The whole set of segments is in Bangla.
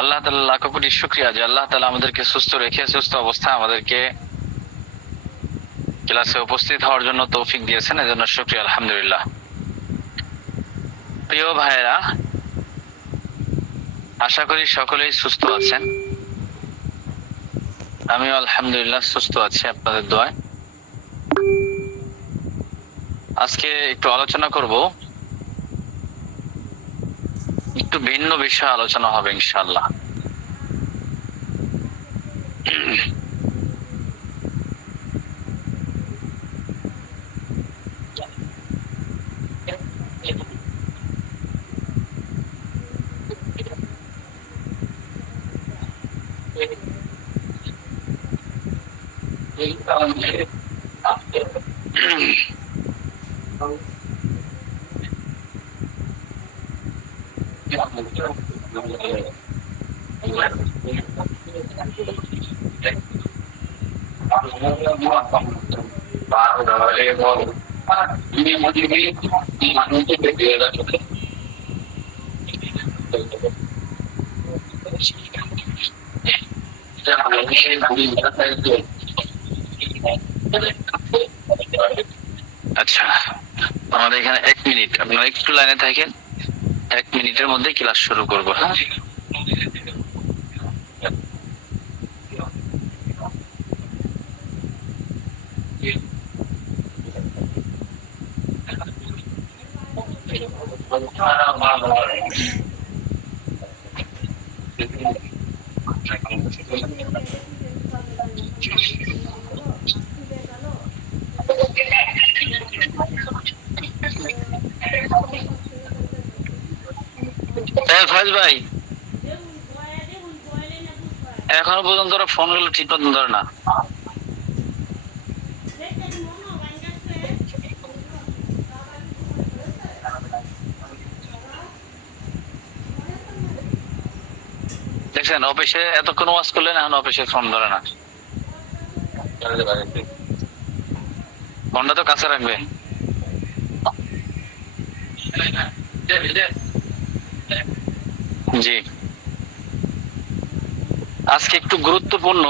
আল্লাহ তাআলা লাখ কোটি শুকরিয়া যে আল্লাহ তাআলা আমাদেরকে সুস্থ রেখে সুস্থ অবস্থায় আমাদেরকে ক্লাসে উপস্থিত হওয়ার জন্য তৌফিক দিয়েছেন, এজন্য শুকরিয়া আলহামদুলিল্লাহ। প্রিয় ভাইয়েরা, আশা করি সকলেই সুস্থ আছেন। আমিও আলহামদুলিল্লাহ সুস্থ আছি আপনাদের দোয়ায়। আজকে একটু আলোচনা করব, একটু ভিন্ন বিষয়ে আলোচনা হবে ইনশাআল্লাহ। আচ্ছা, আমাদের এখানে 1 মিনিট, আপনারা একটু লাইনে থাকেন। 1 মিনিটের মধ্যে ক্লাস শুরু করব। হ্যাঁ, ফাইজ ভাই, এখনো পর্যন্ত ওরা ফোন গুলো ঠিক মতন ধরে না। দেখছেন, অফিসে এতক্ষণ ওয়াজ করলেন, এখন অফিসে ফোন ধরে না। ফোনটা তো কাছে রাখবে। জি, আজকে একটু গুরুত্বপূর্ণ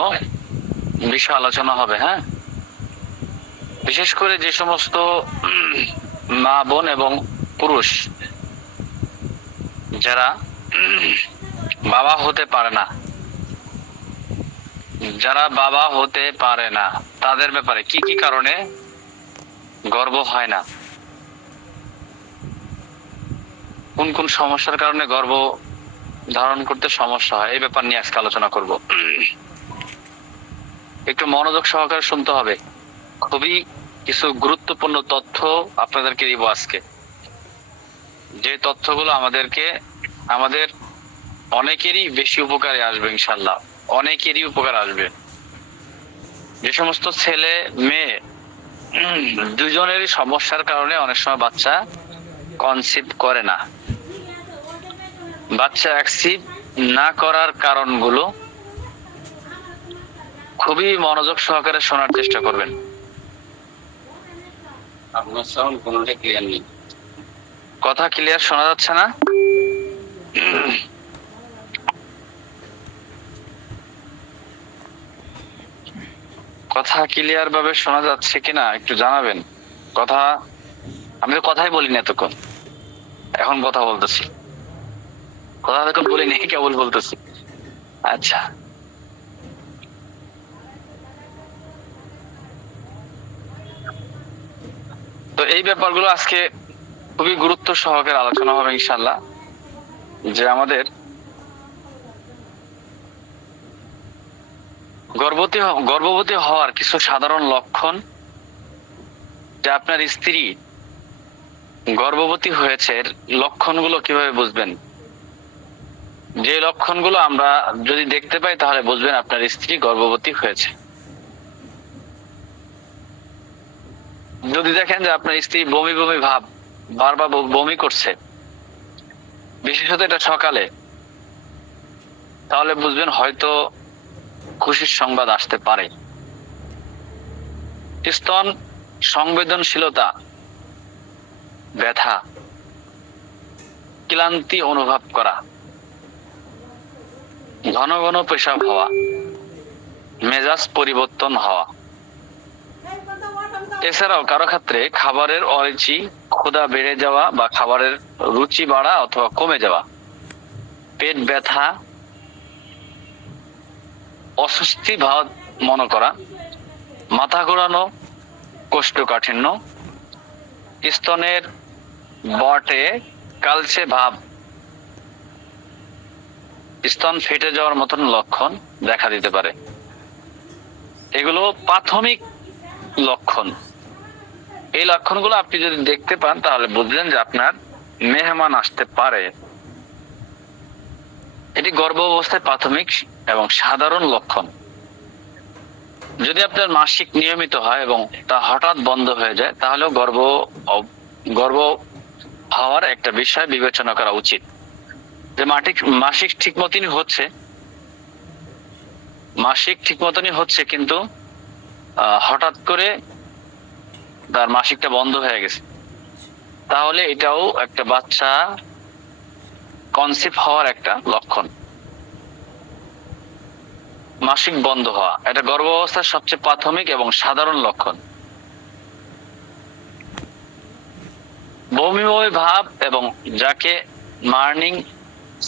বিষয় আলোচনা হবে। হ্যাঁ, বিশেষ করে যে সমস্ত মা বোন এবং পুরুষ যারা বাবা হতে পারে না, তাদের ব্যাপারে কি কি কারণে গর্ভ হয় না, কোন কোন সমস্যার কারণে গর্ভ ধারণ করতে সমস্যা হয়, এই ব্যাপার নিয়ে আজকে আলোচনা করব। একটু মনোযোগ সহকারে শুনতে হবে, খুবই কিছু গুরুত্বপূর্ণ তথ্য আপনাদেরকে দিব আজকে। যে তথ্যগুলো আমাদের অনেকেরই বেশি উপকারে আসবে ইনশাআল্লাহ, অনেকেরই উপকার আসবে। যে সমস্ত ছেলে মেয়ে দুজনেরই সমস্যার কারণে অনেক সময় বাচ্চা কনসিভ করে না, বাচ্চা অ্যাকসিভ না করার কারণগুলো খুবই মনোযোগ সহকারে শোনার চেষ্টা করবেন। আপনার সাউন্ড কোনটা ক্লিয়ার নেই, কথা ক্লিয়ার শোনা যাচ্ছে না? কথা ক্লিয়ার ভাবে শোনা যাচ্ছে কিনা একটু জানাবেন। কথা, আমি তো কথাই বলিনি এতক্ষণ, এখন কথা বলতেছি, কথা এতক্ষণ বলিনি, কেবল বলতেছি। আচ্ছা, তো এই ব্যাপারগুলো আজকে খুবই গুরুত্ব সহকারে আলোচনা হবে ইনশাআল্লাহ। যে আমাদের গর্ভবতী হওয়ার কিছু সাধারণ লক্ষণ, যে আপনার স্ত্রী গর্ভবতী হয়েছে লক্ষণগুলো কিভাবে বুঝবেন। যে লক্ষণগুলো আমরা যদি দেখতে পাই তাহলে বুঝবেন আপনার স্ত্রী গর্ভবতী হয়েছে। যদি দেখেন যে আপনার স্ত্রী বমি বমি ভাব, বারবার বমি করছে, বিশেষত এটা সকালে, তাহলে বুঝবেন হয়তো খুশির সংবাদ আসতে পারে। স্তন সংবেদনশীলতা, ব্যথা, ক্লান্তি অনুভব করা, ঘন ঘন পেশাব হওয়া, মেজাজ পরিবর্তন হওয়া। এছাড়াও কারো ক্ষেত্রে খাবারের অরুচি, ক্ষুধা বেড়ে যাওয়া বা খাবারের রুচি বাড়া অথবা কমে যাওয়া, পেট ব্যথা, অস্বস্তি ভাব মনে করা, মাথা ঘোরানো, কোষ্ঠকাঠিন্য, স্তনের বটে কালচে ভাব, স্তন ফেটে যাওয়ার মতন লক্ষণ দেখা দিতে পারে। এগুলো প্রাথমিক লক্ষণ। এই লক্ষণগুলো আপনি যদি দেখতে পান তাহলে বুঝলেন যে আপনার মেহমান আসতে পারে। এটি গর্ভ অবস্থায় প্রাথমিক এবং সাধারণ লক্ষণ। যদি আপনার মাসিক নিয়মিত হয় এবং তা হঠাৎ বন্ধ হয়ে যায় তাহলেও গর্ভ হওয়ার একটা বিষয় বিবেচনা করা উচিত। যে মাসিক ঠিক মতনই হচ্ছে কিন্তু হঠাৎ করে তার মাসিকটা বন্ধ হয়ে গেছে, তাহলে এটাও একটা বাচ্চা কনসিভ হওয়ার একটা লক্ষণ। মাসিক বন্ধ হওয়া এটা গর্ভাবস্থার সবচেয়ে প্রাথমিক এবং সাধারণ লক্ষণ। বমি বমি ভাব এবং যাকে মর্নিং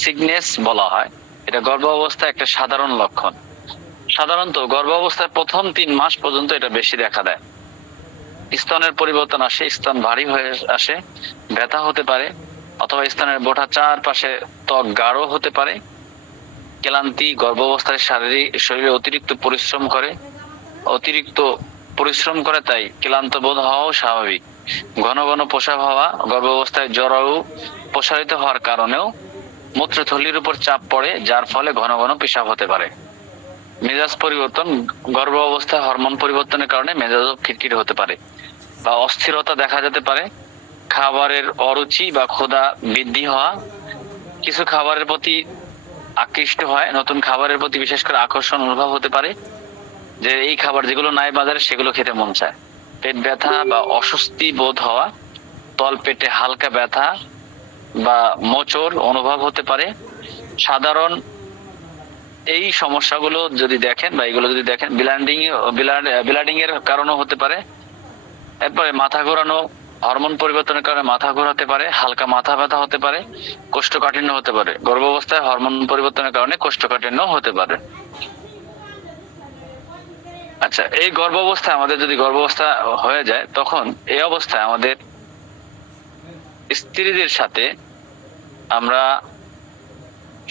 সিকনেস বলা হয়, এটা গর্ভাবস্থায় একটা সাধারণ লক্ষণ। সাধারণত গর্ভাবস্থায় প্রথম 3 মাস পর্যন্ত এটা বেশি দেখা দেয়। স্তনের পরিবর্তন আসে, স্তন ভারী হয়ে আসে, ব্যথা হতে পারে, অথবা স্তনের বোঁটা চারপাশে ত্বক গাঢ় হতে পারে। ক্লান্তি, গর্ভাবস্থায় শরীরে অতিরিক্ত পরিশ্রম করে তাই ক্লান্ত বোধ হওয়াও স্বাভাবিক। ঘন ঘন প্রস্রাব হওয়া, গর্ভাবস্থায় জরায়ু প্রসারিত হওয়ার কারণেও মূত্রথলির উপর চাপ পড়ে, যার ফলে ঘন ঘন পেশাব হতে পারে। মেজাজ পরিবর্তন, গর্ভ অবস্থায় হরমোন পরিবর্তনের কারণে মেজাজও খিটখিটে হতে পারে বা অস্থিরতা দেখা যেতে পারে। খাবারের অরুচি বা ক্ষুধা বৃদ্ধি হওয়া, কিছু খাবারের প্রতি আকৃষ্ট হয়, নতুন খাবারের প্রতি বিশেষ করে আকর্ষণ অনুভব হতে পারে, যে এই খাবার যেগুলো নাই বাজারে সেগুলো খেতে মন চায়। পেট ব্যথা বা অস্বস্তি বোধ হওয়া, তল পেটে হালকা ব্যথা বা মোচড় অনুভব হতে পারে। সাধারণ এই সমস্যাগুলো যদি দেখেন বা এগুলো যদি দেখেন, ব্লিডিং এর কারণও হতে পারে। এরপরে মাথা ঘোরানো, হরমোন পরিবর্তনের কারণে মাথা ঘোরাতে পারে, হালকা মাথা ব্যথা হতে পারে, কোষ্ঠকাঠিন্য হতে পারে। গর্ভাবস্থায় হরমোন পরিবর্তনের কারণে কোষ্ঠকাঠিন্য হতে পারে। আচ্ছা, এই গর্ভাবস্থায় যদি গর্ভাবস্থা হয়ে যায়, তখন এই অবস্থায় আমাদের স্ত্রীদের সাথে আমরা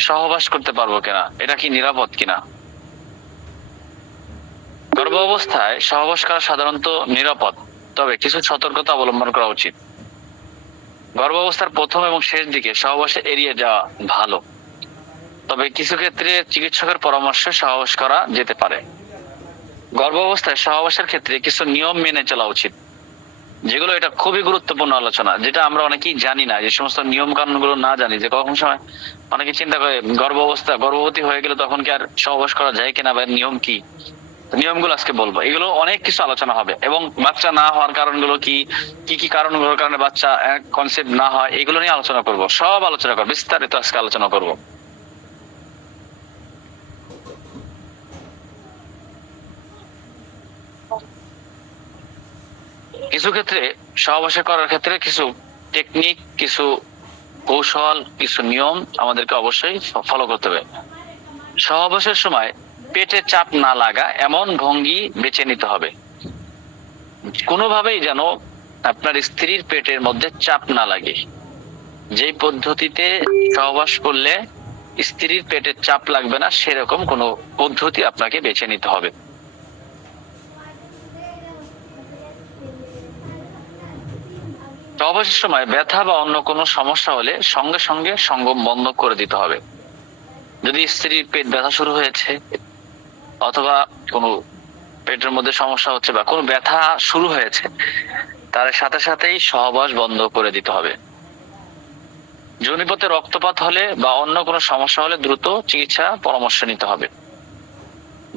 সহবাস করতে পারবো কিনা, এটা কি নিরাপদ কিনা? গর্ভাবস্থায় সহবাস করা সাধারণত নিরাপদ, তবে কিছু সতর্কতা অবলম্বন করা উচিত। গর্ভাবস্থার প্রথম এবং শেষ দিকে সহবাসে এড়িয়ে যাওয়া ভালো, তবে কিছু ক্ষেত্রে চিকিৎসকের পরামর্শে সহবাস করা যেতে পারে। গর্ভাবস্থায় সহবাসের ক্ষেত্রে কিছু নিয়ম মেনে চলা উচিত, যেগুলো এটা খুবই গুরুত্বপূর্ণ আলোচনা, যেটা আমরা অনেকেই জানি না। যে সমস্ত নিয়ম কানুন গুলো না জানি, যে কখন সময় অনেকে চিন্তা করে গর্ভবতী হয়ে গেলে তখন কি আর সহবাস করা যায় কিনা বা নিয়ম কি, নিয়মগুলো আজকে বলবো। এগুলো অনেক কিছু আলোচনা হবে, এবং বাচ্চা না হওয়ার কারণগুলো কি কি কারণগুলোর কারণে বাচ্চা কনসেপ্ট না হয়, এগুলো নিয়ে আলোচনা করব, সব আলোচনা করবো, বিস্তারিত আজকে আলোচনা করব। কিছু ক্ষেত্রে সহবাস করার ক্ষেত্রে কিছু টেকনিক, কিছু কৌশল, কিছু নিয়ম আমাদেরকে অবশ্যই ফলো করতে হবে। সহবাসের সময় পেটে চাপ না লাগা এমন ভঙ্গি বেছে নিতে হবে, কোনোভাবেই যেন আপনার স্ত্রীর পেটের মধ্যে চাপ না লাগে। যে পদ্ধতিতে সহবাস করলে স্ত্রীর পেটে চাপ লাগবে না, সেরকম কোনো পদ্ধতি আপনাকে বেছে নিতে হবে। সহবাসের সময় ব্যথা বা অন্য কোনো সমস্যা হলে সঙ্গে সঙ্গে সঙ্গম বন্ধ করে দিতে হবে। যদি স্ত্রীর পেট ব্যথা শুরু হয়েছে, অথবা কোনো পেটের মধ্যে সমস্যা হচ্ছে বা কোনো ব্যথা শুরু হয়েছে, তার সাথে সাথেই সহবাস বন্ধ করে দিতে হবে। যোনিপথে রক্তপাত হলে বা অন্য কোনো সমস্যা হলে দ্রুত চিকিৎসা পরামর্শ নিতে হবে।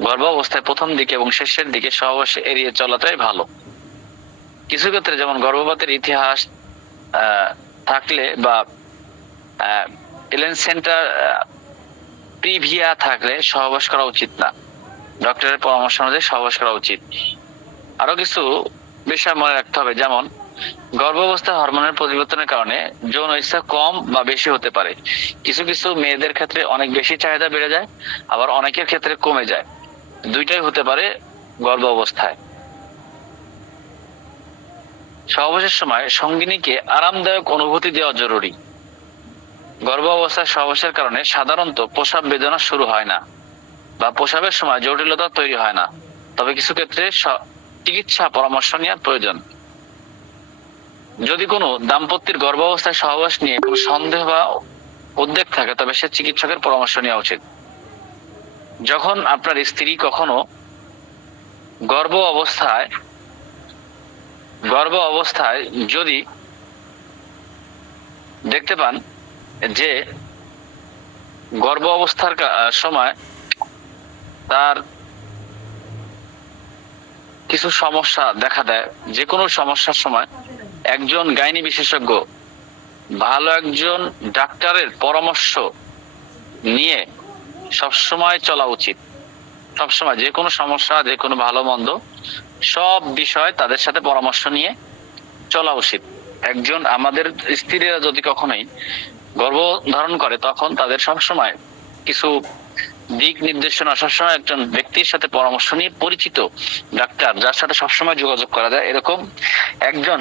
গর্ভাবস্থায় প্রথম দিকে এবং শেষের দিকে সহবাস এড়িয়ে চলাটাই ভালো। কিছু ক্ষেত্রে যেমন গর্ভপাতের ইতিহাস থাকলে বা এলেন সেন্টার প্রিভিয়া থাকলে সহবাস করা উচিত না, ডক্টরের পরামর্শ অনুযায়ী সহবাস করা উচিত। আরো কিছু বিষয় মনে রাখতে হবে, যেমন গর্ভাবস্থায় হরমোনের পরিবর্তনের কারণে যৌন ইচ্ছা কম বা বেশি হতে পারে। কিছু কিছু মেয়েদের ক্ষেত্রে অনেক বেশি চাহিদা বেড়ে যায়, আবার অনেকের ক্ষেত্রে কমে যায়, দুইটাই হতে পারে গর্ভ অবস্থায়। সহবাসের সময় সঙ্গিনীকে আরামদায়ক অনুভূতি দেওয়া জরুরি। গর্ভ অবস্থায় সহবাসের কারণে সাধারণত প্রস্রাব বেদনা শুরু হয় না বা প্রস্রাবের সময় জটিলতা তৈরি হয় না, তবে কিছু ক্ষেত্রে চিকিৎসা পরামর্শ নেওয়ার প্রয়োজন। যদি কোনো দাম্পত্যের গর্ভাবস্থায় সহবাস নিয়ে কোনো সন্দেহ বা উদ্বেগ থাকে, তবে সে চিকিৎসকের পরামর্শ নেওয়া উচিত। যখন আপনার স্ত্রী কখনো গর্ভ অবস্থায় যদি দেখতে পান যে গর্ভ অবস্থার সময় তার কিছু সমস্যা দেখা দেয়, যে কোনো সমস্যার সময় একজন গাইনি বিশেষজ্ঞ, ভালো একজন ডাক্তারের পরামর্শ নিয়ে সবসময় চলা উচিত। সবসময় যে কোনো সমস্যা, যে কোনো ভালো মন্দ সব বিষয় তাদের সাথে পরামর্শ নিয়ে চলা উচিত। আমাদের স্ত্রীরা যদি কখনোই গর্ভ ধারণ করে, তখন তাদের সবসময় কিছু দিক নির্দেশনা সবসময় একজন ব্যক্তির সাথে পরামর্শ নিয়ে, পরিচিত ডাক্তার যার সাথে সবসময় যোগাযোগ করা যায়, এরকম একজন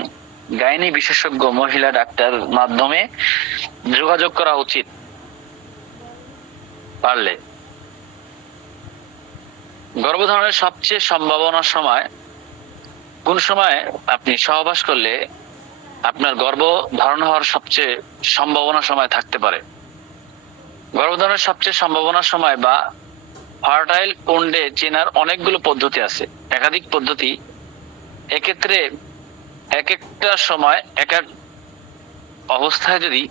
গাইনি বিশেষজ্ঞ মহিলা ডাক্তার মাধ্যমে যোগাযোগ করা উচিত পারলে। গর্ভধারণের সবচেয়ে সম্ভাবনার সময় কোন সময় আপনি সহবাস করলে আপনার গর্ভ ধারণ হওয়ার সবচেয়ে সম্ভাবনা সময় থাকতে পারে? গর্ভধারণের সবচেয়ে সম্ভাবনার সময় বা ফার্টাইল কুণ্ডে চেনার অনেকগুলো পদ্ধতি আছে, একাধিক পদ্ধতি। এক্ষেত্রে এক একটা সময় এক এক অবস্থায় যদি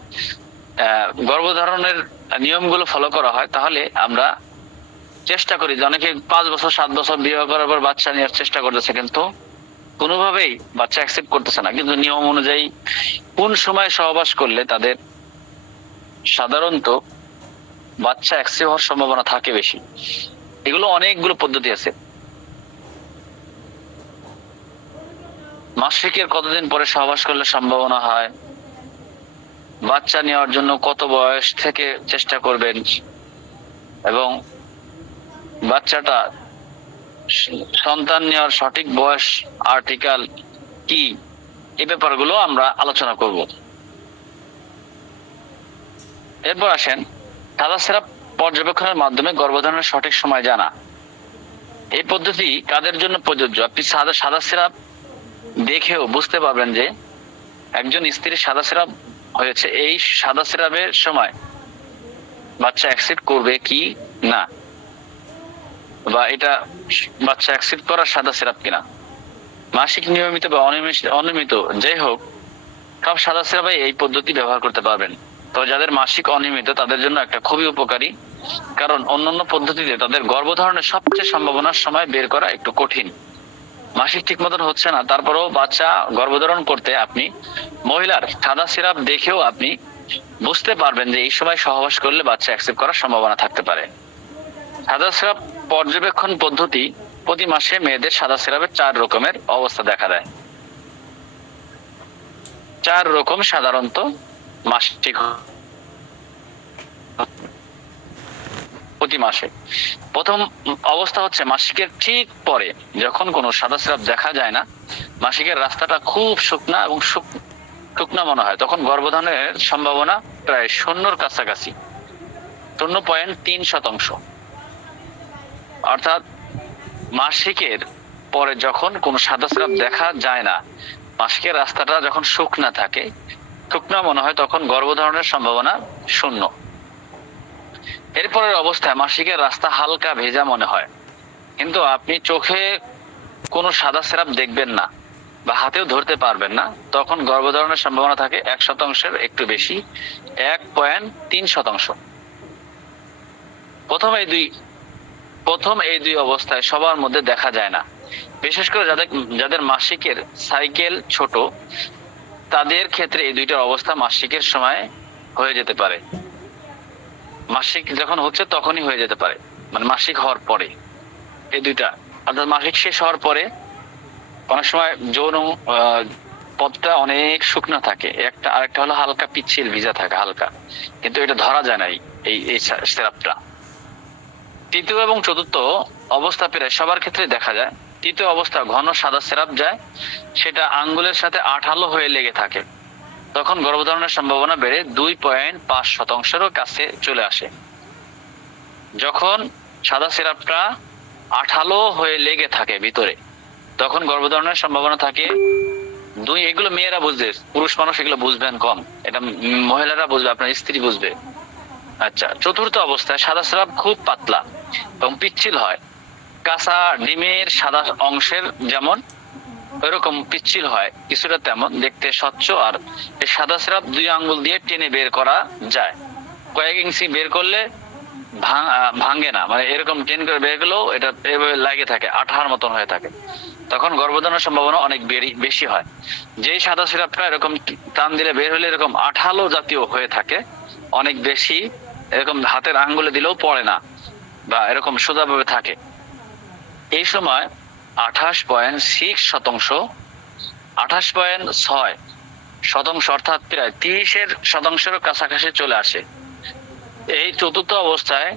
গর্ভধারণের নিয়মগুলো ফলো করা হয়, তাহলে আমরা চেষ্টা করি যে অনেকে 5 বছর 7 বছর বিবাহ করার পর বাচ্চা নেওয়ার চেষ্টা করতেছে, কিন্তু কোনোভাবেই বাচ্চা অ্যাকসেপ্ট করতেছে না। কিন্তু নিয়ম অনুযায়ী কোন সময় সহবাস করলে তাদের সাধারণত বাচ্চা অ্যাকসেপ্ট হওয়ার সম্ভাবনা থাকে বেশি, এগুলো অনেকগুলো পদ্ধতি আছে। মাসিকের কতদিন পরে সহবাস করলে সম্ভাবনা হয়, বাচ্চা নেওয়ার জন্য কত বয়স থেকে চেষ্টা করবেন, এবং বাচ্চাটা সন্তান নেওয়ার সঠিক বয়স আর্টিকেল কি, এই ব্যাপারগুলো আমরা আলোচনা করব। এরপর আসেন সাদা সিরাপ পর্যবেক্ষণের মাধ্যমে গর্ভধারণের সঠিক সময় জানা। এই পদ্ধতি কাদের জন্য প্রযোজ্য? আপনি সাদা সিরাপ দেখেও বুঝতে পারবেন যে একজন স্ত্রীর সাদা সিরাপ হয়েছে, এই সাদা সিরাপের সময় বাচ্চা অ্যাকসেপ্ট করবে কি না, বা এটা বাচ্চা অ্যাকসেপ্ট করার সাদা সিরাপ কিনা। মাসিক নিয়মিত বা অনিয়মিত যাই হোক, সব সাদা সিরাপে এই পদ্ধতি ব্যবহার করতে পারবেন। তবে যাদের মাসিক অনিয়মিত তাদের জন্য একটা খুবই উপকারী, কারণ অন্যান্য পদ্ধতিতে তাদের গর্ভধারণের সবচেয়ে সম্ভাবনার সময় বের করা একটু কঠিন। মাসিক ঠিক মতন হচ্ছে না, তারপরেও বাচ্চা গর্ভধারণ করতে আপনি মহিলার সাদা সিরাপ দেখেও আপনি বুঝতে পারবেন যে এই সময় সহবাস করলে বাচ্চা অ্যাকসেপ্ট করার সম্ভাবনা থাকতে পারে। সাদা সিরাপ পর্যবেক্ষণ পদ্ধতি, প্রতি মাসে মেয়েদের সাদা সিরাপের 4 রকমের অবস্থা দেখা দেয়। 4 রকম সাধারণত মাসিক প্রতি মাসে। প্রথম অবস্থা হচ্ছে মাসিকের ঠিক পরে, যখন কোনো সাদা সিরাপ দেখা যায় না, মাসিকের রাস্তাটা খুব শুকনা এবং শুকনা মনে হয়, তখন গর্ভধারণের সম্ভাবনা প্রায় 0-র কাছাকাছি, 0.3%। অর্থাৎ মাসিকের পরে যখন কোনো সাদা সিরাপ দেখা যায় না, মাসিকের রাস্তাটা যখন শুকনা থাকে, শুকনা মনে হয়, তখন গর্ভধারণের সম্ভাবনা 0। এরপরের অবস্থায় মাসিকের রাস্তা হালকা ভেজা মনে হয়, কিন্তু আপনি চোখে কোনো সাদা সিরাপ দেখবেন না বা হাতেও ধরতে পারবেন না, তখন গর্ভধারণের সম্ভাবনা থাকে 1%-এর একটু বেশি, 1.3%। প্রথম এই দুই অবস্থায় সবার মধ্যে দেখা যায় না, বিশেষ করে যাদের মাসিকের সাইকেল ছোট, তাদের ক্ষেত্রে এই দুইটার অবস্থা মাসিকের সময় হয়ে যেতে পারে। মাসিক যখন হচ্ছে তখনই হয়ে যেতে পারে, মানে মাসিক হওয়ার পরে, এই দুইটা। অর্থাৎ মাসিক শেষ হওয়ার পরে অনেক সময় যৌন পথটা অনেক শুকনো থাকে, একটা আরেকটা হলো হালকা পিচ্ছিল ভিজা থাকে হালকা, কিন্তু এটা ধরা যায় না এই এই সিরাপটা। তৃতীয় এবং চতুর্থ অবস্থা প্রায় সবার ক্ষেত্রে দেখা যায়। তৃতীয় অবস্থা ঘন সাদা সিরাপ যায়, সেটা আঙ্গুলের সাথে আঠালো হয়ে লেগে থাকে, তখন গর্ভধারণের সম্ভাবনা বেড়ে 2.5%-ও কাছে চলে আসে। যখন সাদা সিরাপটা আঠালো হয়ে লেগে থাকে ভিতরে, তখন গর্ভধারণের সম্ভাবনা থাকে 2। এগুলো মেয়েরা বুঝবে, পুরুষ মানুষ এগুলো বুঝবেন কম, এটা মহিলারা বুঝবে, আপনার স্ত্রী বুঝবে। আচ্ছা, চতুর্থ অবস্থায় সাদা স্রাব খুব পাতলা এবং পিচ্ছিল হয়, কাঁচা ডিমের সাদা অংশের যেমন ওইরকম পিচ্ছিল হয়, কিছুটা তেমন দেখতে স্বচ্ছ। আর এই সাদা স্রাব 2 আঙ্গুল দিয়ে টেনে বের করা যায়, কয়েক ইঞ্চি বের করলে ভাঙে না, মানে এরকম টেন করে বের করলেও এটা এভাবে লাগে থাকে, আঠার মতন হয়ে থাকে, তখন গর্ভধারণের সম্ভাবনা অনেক বেশি হয়। যেই সাদা সিরাপটা এরকম টান দিলে বের হলে এরকম আঠালো জাতীয় হয়ে থাকে অনেক বেশি, এরকম হাতের আঙ্গুলে দিলেও পড়ে না বা এরকম সোজাভাবে থাকে, এই সময় 28.6%, 28.6% অর্থাৎ প্রায় 30% কাছাকাছি চলে আসে। এই চতুর্থ অবস্থায়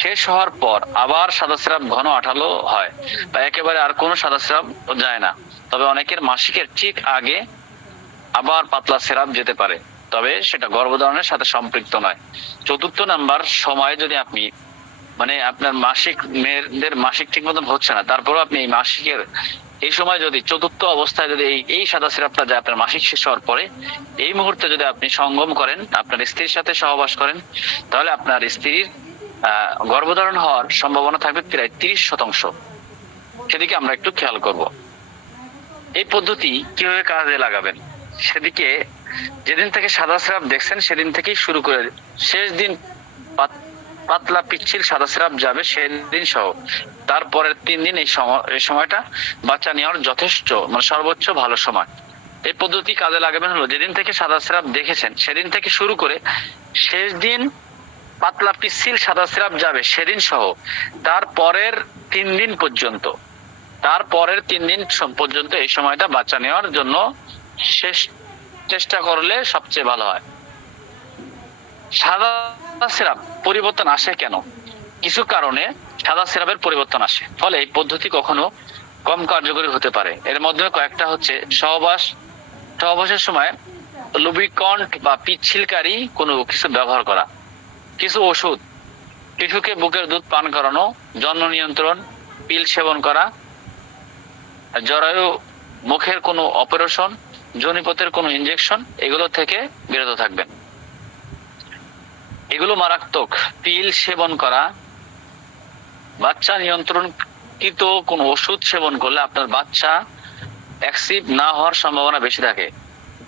শেষ হওয়ার পর আবার সাদা স্রাব ঘন আঠালো হয়, বা একেবারে আর কোনো সাদা স্রাব যায় না। তবে অনেকের মাসিকের ঠিক আগে আবার পাতলা স্রাব যেতে পারে, তবে সেটা গর্ভধারণের সাথে সম্পৃক্ত নয়। চতুর্থ নাম্বার সময় যদি আপনি, মানে আপনার মাসিক, মেয়েদের মাসিক ঠিক মতন হচ্ছে না, তারপরও আপনি এই মাসিকের এই সময় যদি চতুর্থ অবস্থায় যদি এই সাদা সিরাপটা যায় আপনার মাসিক শেষ হওয়ার পরে, এই মুহূর্তে যদি আপনি সঙ্গম করেন, আপনার স্ত্রীর সাথে সহবাস করেন, তাহলে আপনার স্ত্রীর গর্ভধারণ হওয়ার সম্ভাবনা থাকবে প্রায় 30%। সেদিকে আমরা একটু খেয়াল করব। এই পদ্ধতি কিভাবে কাজে লাগাবেন সেদিকে, যেদিন থেকে সাদা স্রাব দেখছেন সেদিন থেকেই শুরু করে, শেষ দিন পাতলা পিচ্ছিল সাদা স্রাব যাবে সেদিন সহ তারপরের 3 দিন এই সময়টা বাচ্চা নেওয়ার যথেষ্ট, মানে সর্বোচ্চ ভালো সময়। এই পদ্ধতি কাজে লাগাবেন হলো, যেদিন থেকে সাদা স্রাব দেখেছেন সেদিন থেকে শুরু করে শেষ দিন পাতলা পিচ্ছিল সাদা স্রাব যাবে সেদিন সহ তারপরের 3 দিন পর্যন্ত, পর্যন্ত এই সময়টা বাচ্চা নেওয়ার জন্য শেষ চেষ্টা করলে সবচেয়ে ভালো হয়। সাদা সিরাপ পরিবর্তন আসে কেন? কিছু কারণে সাদা সিরাপের পরিবর্তন আসে, ফলে এই পদ্ধতি কখনো কম কার্যকরী হতে পারে। এর মধ্যে কয়েকটা হচ্ছে সহবাসের সময় লুব্রিক্যান্ট বা পিচ্ছিলকারী কোনো কিছু ব্যবহার করা, কিছু ওষুধ, শিশুকে বুকের দুধ পান করানো, জন্ম নিয়ন্ত্রণ পিল সেবন করা, জরায়ু মুখের কোনো অপারেশন, যোনিপথের কোনো ইনজেকশন, এগুলো থেকে বিরত থাকবেন। এগুলো মারাত্মক। পিল সেবন করা, বাচ্চা নিয়ন্ত্রণকৃত কোনো ওষুধ সেবন করলে আপনার বাচ্চা অ্যাক্সিভ না হওয়ার সম্ভাবনা বেশি থাকে।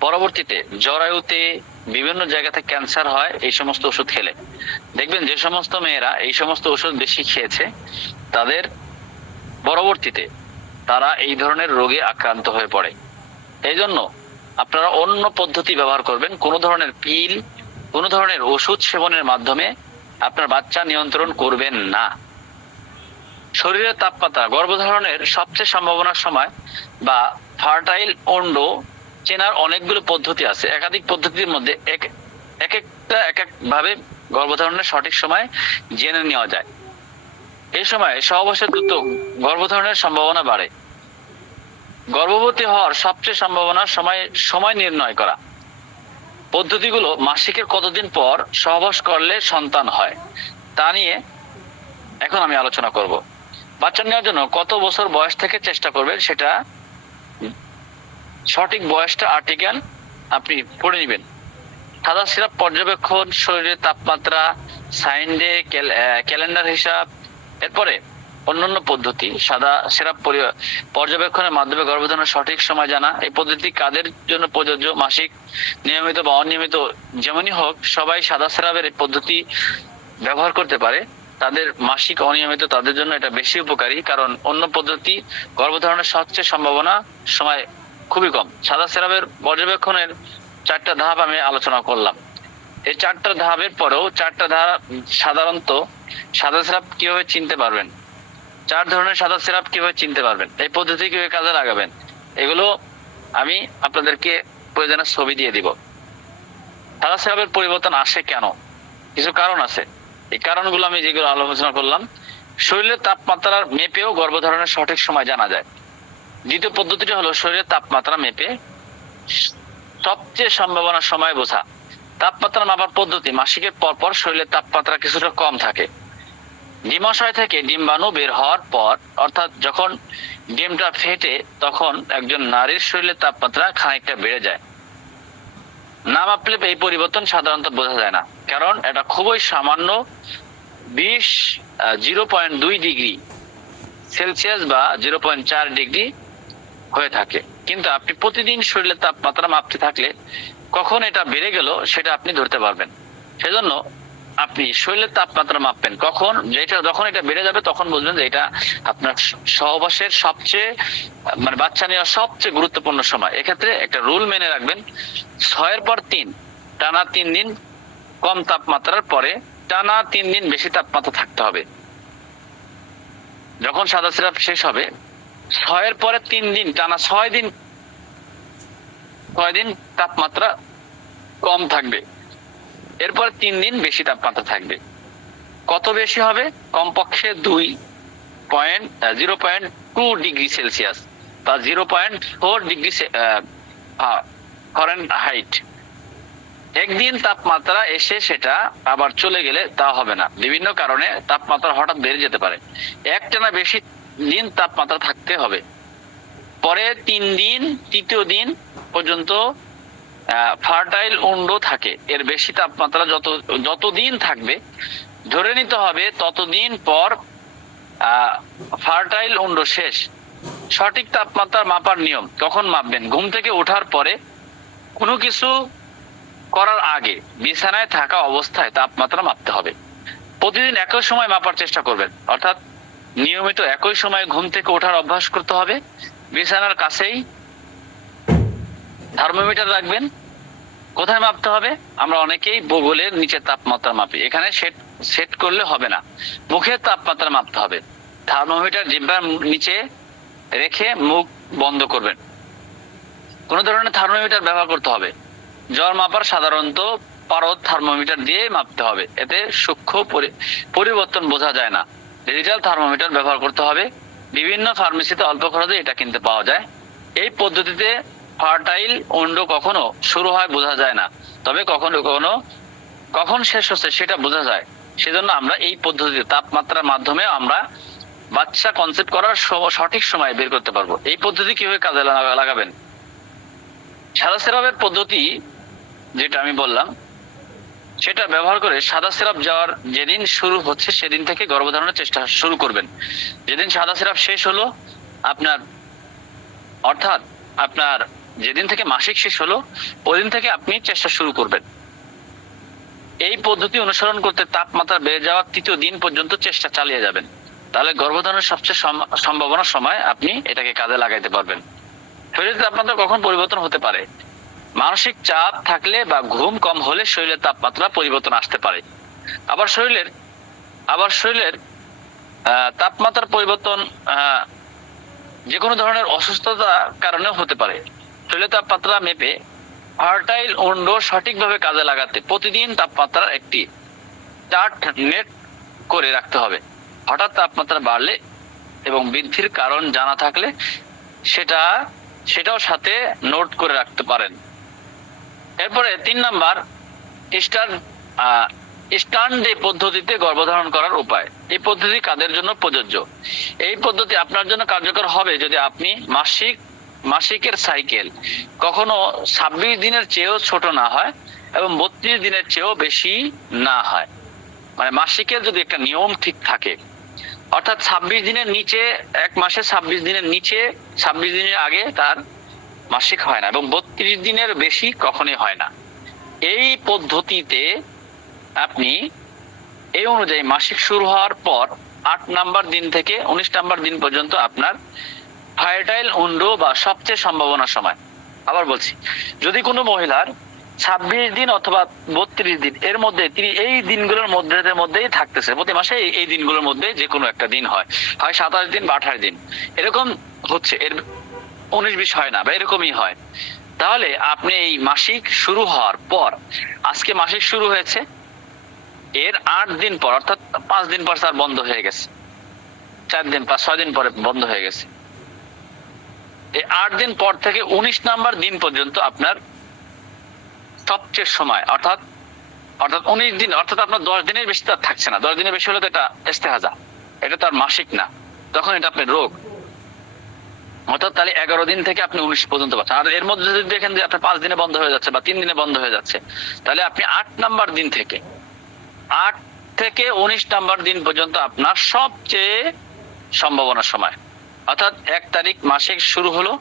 পরবর্তীতে জরায়ুতে বিভিন্ন জায়গাতে ক্যান্সার হয় এই সমস্ত ওষুধ খেলে। দেখবেন যে সমস্ত মেয়েরা এই সমস্ত ওষুধ বেশি খেয়েছে তাদের পরবর্তীতে তারা এই ধরনের রোগে আক্রান্ত হয়ে পড়ে। এই জন্য আপনারা অন্য পদ্ধতি ব্যবহার করবেন, কোনো ধরনের পিল, কোনো ধরনের ওষুধ সেবনের মাধ্যমে আপনার বাচ্চা নিয়ন্ত্রণ করবেন না। শরীরের তাপমাত্রা গর্ভধারণের সবচেয়ে সম্ভাবনার সময় বা ফার্টাইল অন্ড চেনার অনেকগুলো পদ্ধতি আছে। একাধিক পদ্ধতির মধ্যে এক এক ভাবে গর্ভধারণের সঠিক সময় জেনে নেওয়া যায়। এই সময় সহবাসের দ্রুত গর্ভধারণের সম্ভাবনা বাড়ে। গর্ভবতী হওয়ার সবচেয়ে সম্ভাবনার সময় নির্ণয় করা পদ্ধতিগুলো, মাসিকের কতদিন পর সহবাস করলে সন্তান হয় তা নিয়ে এখন আমি আলোচনা করব। বাচ্চা নেওয়ার জন্য কত বছর বয়স থেকে চেষ্টা করবেন সেটা সঠিক বয়সটা আর্টিকেল আপনি পড়ে নেবেন। সাদা সিরাপ পর্যবেক্ষণ, শরীরের তাপমাত্রা, সাইনডে, ক্যালেন্ডার হিসাব, এরপরে অন্যান্য পদ্ধতি। সাদা সিরাপ পর্যবেক্ষণের মাধ্যমে গর্ভধারণের সঠিক সময় জানা। এই পদ্ধতি কাদের জন্য প্রযোজ্য? মাসিক নিয়মিত বা অনিয়মিত যেমনই হোক, সবাই সাদা সিরাপের এই পদ্ধতি ব্যবহার করতে পারে। তাদের মাসিক অনিয়মিত তাদের জন্য এটা বেশি উপকারী, কারণ অন্য পদ্ধতি গর্ভধারণের সবচেয়ে সম্ভাবনা সময় খুবই কম। সাদা সিরাপের পর্যবেক্ষণের 4টা ধাপ আমি আলোচনা করলাম। এই 4টা ধাপের পরেও 4টা ধাপ সাধারণত সাদা সিরাপ কিভাবে চিনতে পারবেন, 4 ধরনের সাদা সিরাপ কিভাবে চিনতে পারবেন, এই পদ্ধতি কিভাবে কাজে লাগাবেন, এগুলো আমি আপনাদেরকে প্রয়োজনে ছবি দিয়ে দিব। সাদা সিরাপের পরিবর্তন আসে কেন? কিছু কারণ আছে। এই কারণগুলো আমি যেগুলো আলোচনা করলাম, শরীরের তাপমাত্রার মেপেও গর্ভধারণের সঠিক সময় জানা যায়। দ্বিতীয় পদ্ধতিটি হলো শরীরের তাপমাত্রা মেপে সবচেয়ে সম্ভাবনার সময় বোঝা। তাপমাত্রা মাপার পদ্ধতি, মাসিকের পরপর শরীরের তাপমাত্রা কিছুটা কম থাকে। ডিমাশয় থেকে ডিম্বাণু বের হওয়ার পর, অর্থাৎ যখন ডিমটা ফেটে তখন একজন নারীর শরীরের তাপমাত্রা খানিকটা বেড়ে যায়। না মাপলে এই পরিবর্তন সাধারণত বোঝা যায় না, কারণ এটা খুবই সামান্য 0.2 ডিগ্রি সেলসিয়াস বা 0.4 ডিগ্রি হয়ে থাকে। কিন্তু আপনি প্রতিদিন শরীরের তাপমাত্রা মাপতে থাকলে কখন এটা বেড়ে গেল সেটা আপনি ধরতে পারবেন। সেজন্য আপনি শরীরের তাপমাত্রা মাপবেন কখন, যেটা যখন এটা বেড়ে যাবে তখন বুঝবেন যে এটা আপনার সহবাসের সবচেয়ে মানে বাচ্চা নেওয়ার সবচেয়ে গুরুত্বপূর্ণ সময়। এক্ষেত্রে একটা রুল মেনে রাখবেন, 6 এর পর 3 টানা 3 দিন কম তাপমাত্রার পরে টানা 3 দিন বেশি তাপমাত্রা থাকতে হবে। যখন সাদা সিরাপ শেষ হবে 6 এর পরে 3 দিন টানা 6 দিন তাপমাত্রা কম থাকবে, এরপর 3 দিন বেশি তাপমাত্রা থাকবে। কত বেশি হবে? কমপক্ষে 0.2 ডিগ্রি সেলসিয়াস বা 0.4 ডিগ্রি ফারেনহাইট। একদিন তাপমাত্রা এসে সেটা আবার চলে গেলে তা হবে না। বিভিন্ন কারণে তাপমাত্রা হঠাৎ বেড়ে যেতে পারে। একটানা বেশি দিন তাপমাত্রা থাকতে হবে। পরে 3 দিন, তৃতীয় দিন পর্যন্ত ফার্টাইল উন্ড থাকে। এর বেশি তাপমাত্রা যতদিন থাকবে ধরে নিতে হবে ততদিন পর ফার্টাইল উন্ড শেষ। সঠিক তাপমাত্রা মাপার নিয়ম, কখন মাপবেন? ঘুম থেকে ওঠার পরে কোনো কিছু করার আগে বিছানায় থাকা অবস্থায় তাপমাত্রা মাপতে হবে। প্রতিদিন একই সময় মাপার চেষ্টা করবেন, অর্থাৎ নিয়মিত একই সময় ঘুম থেকে ওঠার অভ্যাস করতে হবে। বিছানার কাছেই থার্মোমিটার রাখবেন। কোথায় মাপতে হবে? আমরা অনেকেই বগলের নিচে তাপমাত্রা মাপি, এখানে সেট করলে হবে না, মুখের তাপমাত্রা মাপতে হবে। থার্মোমিটার জিহ্বার নিচে রেখে মুখ বন্ধ করবেন। কোন ধরনের থার্মোমিটার ব্যবহার করতে হবে? জ্বর মাপার সাধারণত পারদ থার্মোমিটার দিয়ে মাপতে হবে, এতে সূক্ষ্ম পরিবর্তন বোঝা যায় না। ডিজিটাল থার্মোমিটার ব্যবহার করতে হবে। বিভিন্ন ফার্মেসিতে অল্প খরচে এটা কিনতে পাওয়া যায়। এই পদ্ধতিতে ফার্টাইল উন্ড কখনো শুরু হয় বোঝা যায় না, তবে কখন শেষ হচ্ছে সেটা বোঝা যায়। সেজন্য আমরা এই পদ্ধতিতে তাপমাত্রার মাধ্যমে আমরা বাচ্চা কনসেপ্ট করার সঠিক সময় বের করতে পারবো। এই পদ্ধতি কিভাবে কাজে লাগাবেন? সাদা সিরাপের পদ্ধতি যেটা আমি বললাম সেটা ব্যবহার করে সাদা সিরাপ যাওয়ার যেদিন শুরু হচ্ছে সেদিন থেকে গর্ভধারণের চেষ্টা শুরু করবেন। যেদিন সাদা সিরাপ শেষ হলো আপনার যেদিন থেকে মাসিক শেষ হলো ওই দিন থেকে আপনি চেষ্টা শুরু করবেন। এই পদ্ধতি অনুসরণ করতে তাপমাত্রা বেড়ে যাওয়ার 3য় দিন পর্যন্ত চেষ্টা চালিয়ে যাবেন। তাহলে গর্ভধারণের সবচেয়ে সম্ভাবনার সময় আপনি এটাকে কাজে লাগাইতে পারবেন। শরীরের তাপমাত্রা কখন পরিবর্তন হতে পারে? মানসিক চাপ থাকলে বা ঘুম কম হলে শরীরের তাপমাত্রা পরিবর্তন আসতে পারে। আবার শরীরের তাপমাত্রার পরিবর্তন যে কোনো ধরনের অসুস্থতার কারণেও হতে পারে। শরীরের তাপমাত্রা মেপে ফার্টাইল উন্ড সঠিকভাবে কাজে লাগাতে প্রতিদিন তাপমাত্রার একটি চার্ট নেট করে রাখতে হবে। হঠাৎ তাপমাত্রা বাড়লে এবং বৃদ্ধির কারণ জানা থাকলে সেটাও সাথে নোট করে রাখতে পারেন। এরপরে 3 নাম্বার স্ট্যান্ডে পদ্ধতিতে গর্ভধারণ করার উপায়। এই পদ্ধতি কাদের জন্য প্রযোজ্য? এই পদ্ধতি আপনার জন্য কার্যকর হবে যদি আপনি মাসিকের সাইকেল কখনো 26 দিনের চেয়েও ছোট না হয় এবং 32 দিনের চেয়েও বেশি না হয়। মানে মাসিকের যদি একটা নিয়ম ঠিক থাকে, অর্থাৎ 26 দিনের নিচে, এক মাসে 26 দিনের নিচে 26 দিনের আগে তার মাসিক হয় না এবং 32 দিনের বেশি কখনোই হয় না। এই পদ্ধতিতে আপনি এই অনুযায়ী মাসিক শুরু হওয়ার পর 8 নাম্বার দিন থেকে 19 নাম্বার দিন পর্যন্ত আপনার ফার্টাইল উন্ড বা সবচেয়ে সম্ভাবনার সময়। আবার বলছি, যদি কোনো মহিলার 26 দিন অথবা 32 দিন এর মধ্যে তিনি এই দিনগুলোর মধ্যেই থাকতেছে, প্রতি মাসে এই দিনগুলোর মধ্যে যে কোনো একটা দিন হয়, হয় 27 দিন বা 28 দিন, এরকম হচ্ছে, এর 19-20 হয় না বা এরকমই হয়। তাহলে আপনি এই মাসিক শুরু হওয়ার পর, আজকে মাসিক শুরু হয়েছে, এর 8 দিন পর অর্থাৎ 5 দিন পর তার বন্ধ হয়ে গেছে, 4 দিন 5-6 দিন পরে বন্ধ হয়ে গেছে, এই 8 দিন পর থেকে 19 নাম্বার দিন পর্যন্ত আপনার সবচেয়ে সময়, অর্থাৎ 19 দিন, অর্থাৎ আপনার 10 দিনের বেশি তার থাকছে না। 10 দিনের বেশি হলে তো এটা ইস্তেহাজা, এটা তার মাসিক না, তখন এটা আপনার রোগ। অর্থাৎ তাহলে 11 দিন থেকে আপনি 19 পর্যন্ত পাচ্ছেন। আর এর মধ্যে যদি দেখেন যে আপনার 5 দিনে বন্ধ হয়ে যাচ্ছে বা 3 দিনে বন্ধ হয়ে যাচ্ছে, তাহলে আপনি 8 নাম্বার দিন থেকে 8 থেকে 19 নাম্বার দিন পর্যন্ত আপনার সবচেয়ে সম্ভাবনার সময়। অর্থাৎ 1 তারিখ মাসিক শুরু হলো,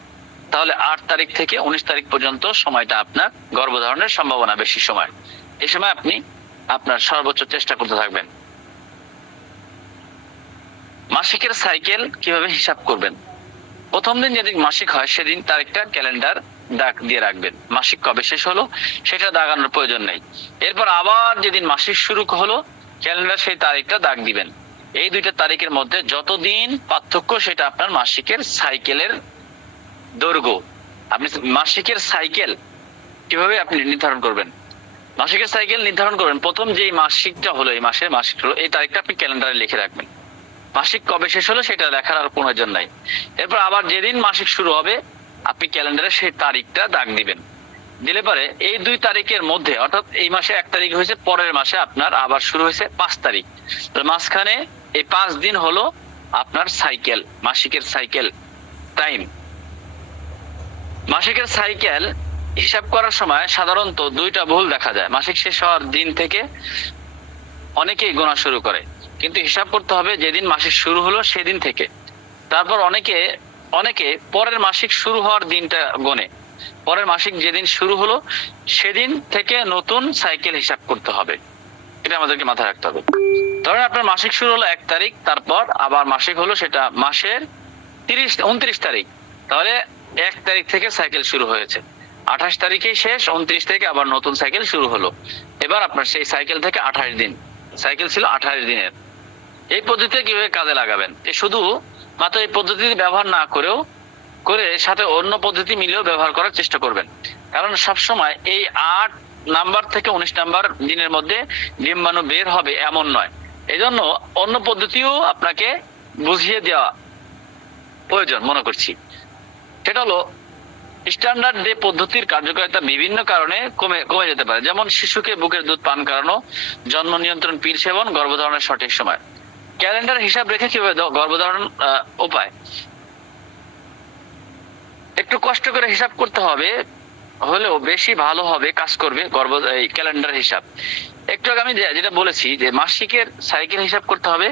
তাহলে 8 তারিখ থেকে 19 তারিখ পর্যন্ত সময়টা আপনার গর্ভধারণের সম্ভাবনা বেশি সময়। এই সময় আপনি আপনার সর্বোচ্চ চেষ্টা করতে থাকবেন। মাসিকের সাইকেল কিভাবে হিসাব করবেন? প্রথম দিন যেদিন মাসিক হয় সেদিন তারিখটা ক্যালেন্ডার দাগ দিয়ে রাখবেন, মাসিক কবে শেষ হলো সেটা দাগানোর প্রয়োজন নেই। এরপর আবার যেদিন মাসিক শুরু হলো ক্যালেন্ডার সেই তারিখটা দাগ দিবেন। এই দুইটা তারিখের মধ্যে যতদিন পার্থক্য সেটা আপনার মাসিকের সাইকেলের দৈর্ঘ্য। আপনি মাসিকের সাইকেল কিভাবে আপনি নির্ধারণ করবেন? মাসিকের সাইকেল নির্ধারণ করবেন, প্রথম যে মাসিকটা হলো, এই মাসের মাসিক হলো, এই তারিখটা আপনি ক্যালেন্ডারে লিখে রাখবেন। মাসিক কবে শেষ হলো সেটা লেখার আর প্রয়োজন নাই। এরপর আবার যেদিন মাসিক শুরু হবে আপনি ক্যালেন্ডারে সেই তারিখটা দাগ দিবেন। দিলে পরে এই 2 তারিখের মধ্যে, অর্থাৎ এই মাসে 1 তারিখ হয়েছে, পরের মাসে আপনার আবার শুরু হয়েছে 5 তারিখ, মাঝখানে এই 5 দিন হলো আপনার সাইকেল, মাসিকের সাইকেল টাইম। মাসিকের সাইকেল হিসাব করার সময় সাধারণত 2টা ভুল দেখা যায়। মাসিক শেষ হওয়ার দিন থেকে অনেকেই গোনা শুরু করে, কিন্তু হিসাব করতে হবে যেদিন মাসিক শুরু হলো সেদিন থেকে। তারপর অনেকে পরের মাসিক শুরু হওয়ার দিনটা গোনে, পরের মাসিক যেদিন শুরু হলো সেদিন থেকে নতুন সাইকেল হিসাব করতে হবে, এটা আমাদেরকে মাথায় রাখতে হবে। ধরেন আপনার মাসিক শুরু হলো 1 তারিখ, তারপর আবার মাসিক হলো সেটা মাসের 29 তারিখ, তাহলে 1 তারিখ থেকে সাইকেল শুরু হয়েছে, 28 তারিখেই শেষ, 29 তারিখে আবার নতুন সাইকেল শুরু হলো। এবার আপনার সেই সাইকেল থেকে 28 দিন, সাইকেল ছিল 28 দিনের। এই পদ্ধতিতে কিভাবে কাজে লাগাবেন? শুধু মাত্র এই পদ্ধতি ব্যবহার না করে সাথে অন্য পদ্ধতি মিলেও ব্যবহার করার চেষ্টা করবেন, কারণ সবসময় এই 8 নাম্বার থেকে 19 নাম্বার দিনের মধ্যে ডিম্বাণু বের হবে এমন নয়। এই জন্য অন্য পদ্ধতিও আপনাকে বুঝিয়ে দেওয়া প্রয়োজন মনে করছি। সেটা হলো স্ট্যান্ডার্ড ডে পদ্ধতির কার্যকারিতা বিভিন্ন কারণে কমে যেতে পারে, যেমন শিশুকে বুকের দুধ পান করানো, জন্ম নিয়ন্ত্রণ পিল সেবন, গর্ভধারণের সঠিক সময়। ক্যালেন্ডার হিসাব রেখে কিভাবে গর্ভধারণ উপায়? একটু কষ্ট করে হিসাব করতে হবে, হলেও বেশি ভালো হবে, কাজ করবে এই ক্যালেন্ডার হিসাব। একটু আগে আমি যেটা বলেছি যে মাসিকের সাইকেল হিসাব করতে হবে,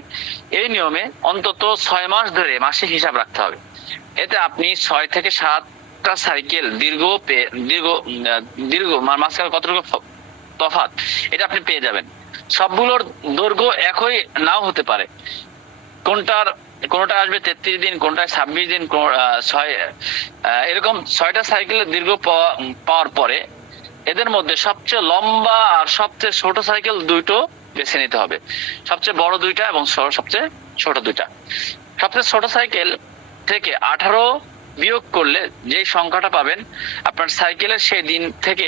এই নিয়মে অন্তত 6 মাস ধরে মাসিক হিসাব রাখতে হবে। এতে আপনি 6 থেকে 7টা সাইকেল দীর্ঘ মাঝখানে কতটুকু তফাৎ এটা আপনি পেয়ে যাবেন। সবগুলোর দৈর্ঘ্য একই নাও হতে পারে, কোনটা আসবে 33 দিন, কোনটায় 26 দিন, 6 এরকম 6টা সাইকেলের দীর্ঘ পাওয়ার পরে এদের মধ্যে সবচেয়ে লম্বা আর সবচেয়ে ছোট সাইকেল দুটো বেছে নিতে হবে, সবচেয়ে বড় 2টা এবং সবচেয়ে ছোট 2টা। সবচেয়ে ছোট সাইকেল থেকে 18 বিয়োগ করলে যে সংখ্যাটা পাবেন আপনার সাইকেলের সেই দিন থেকে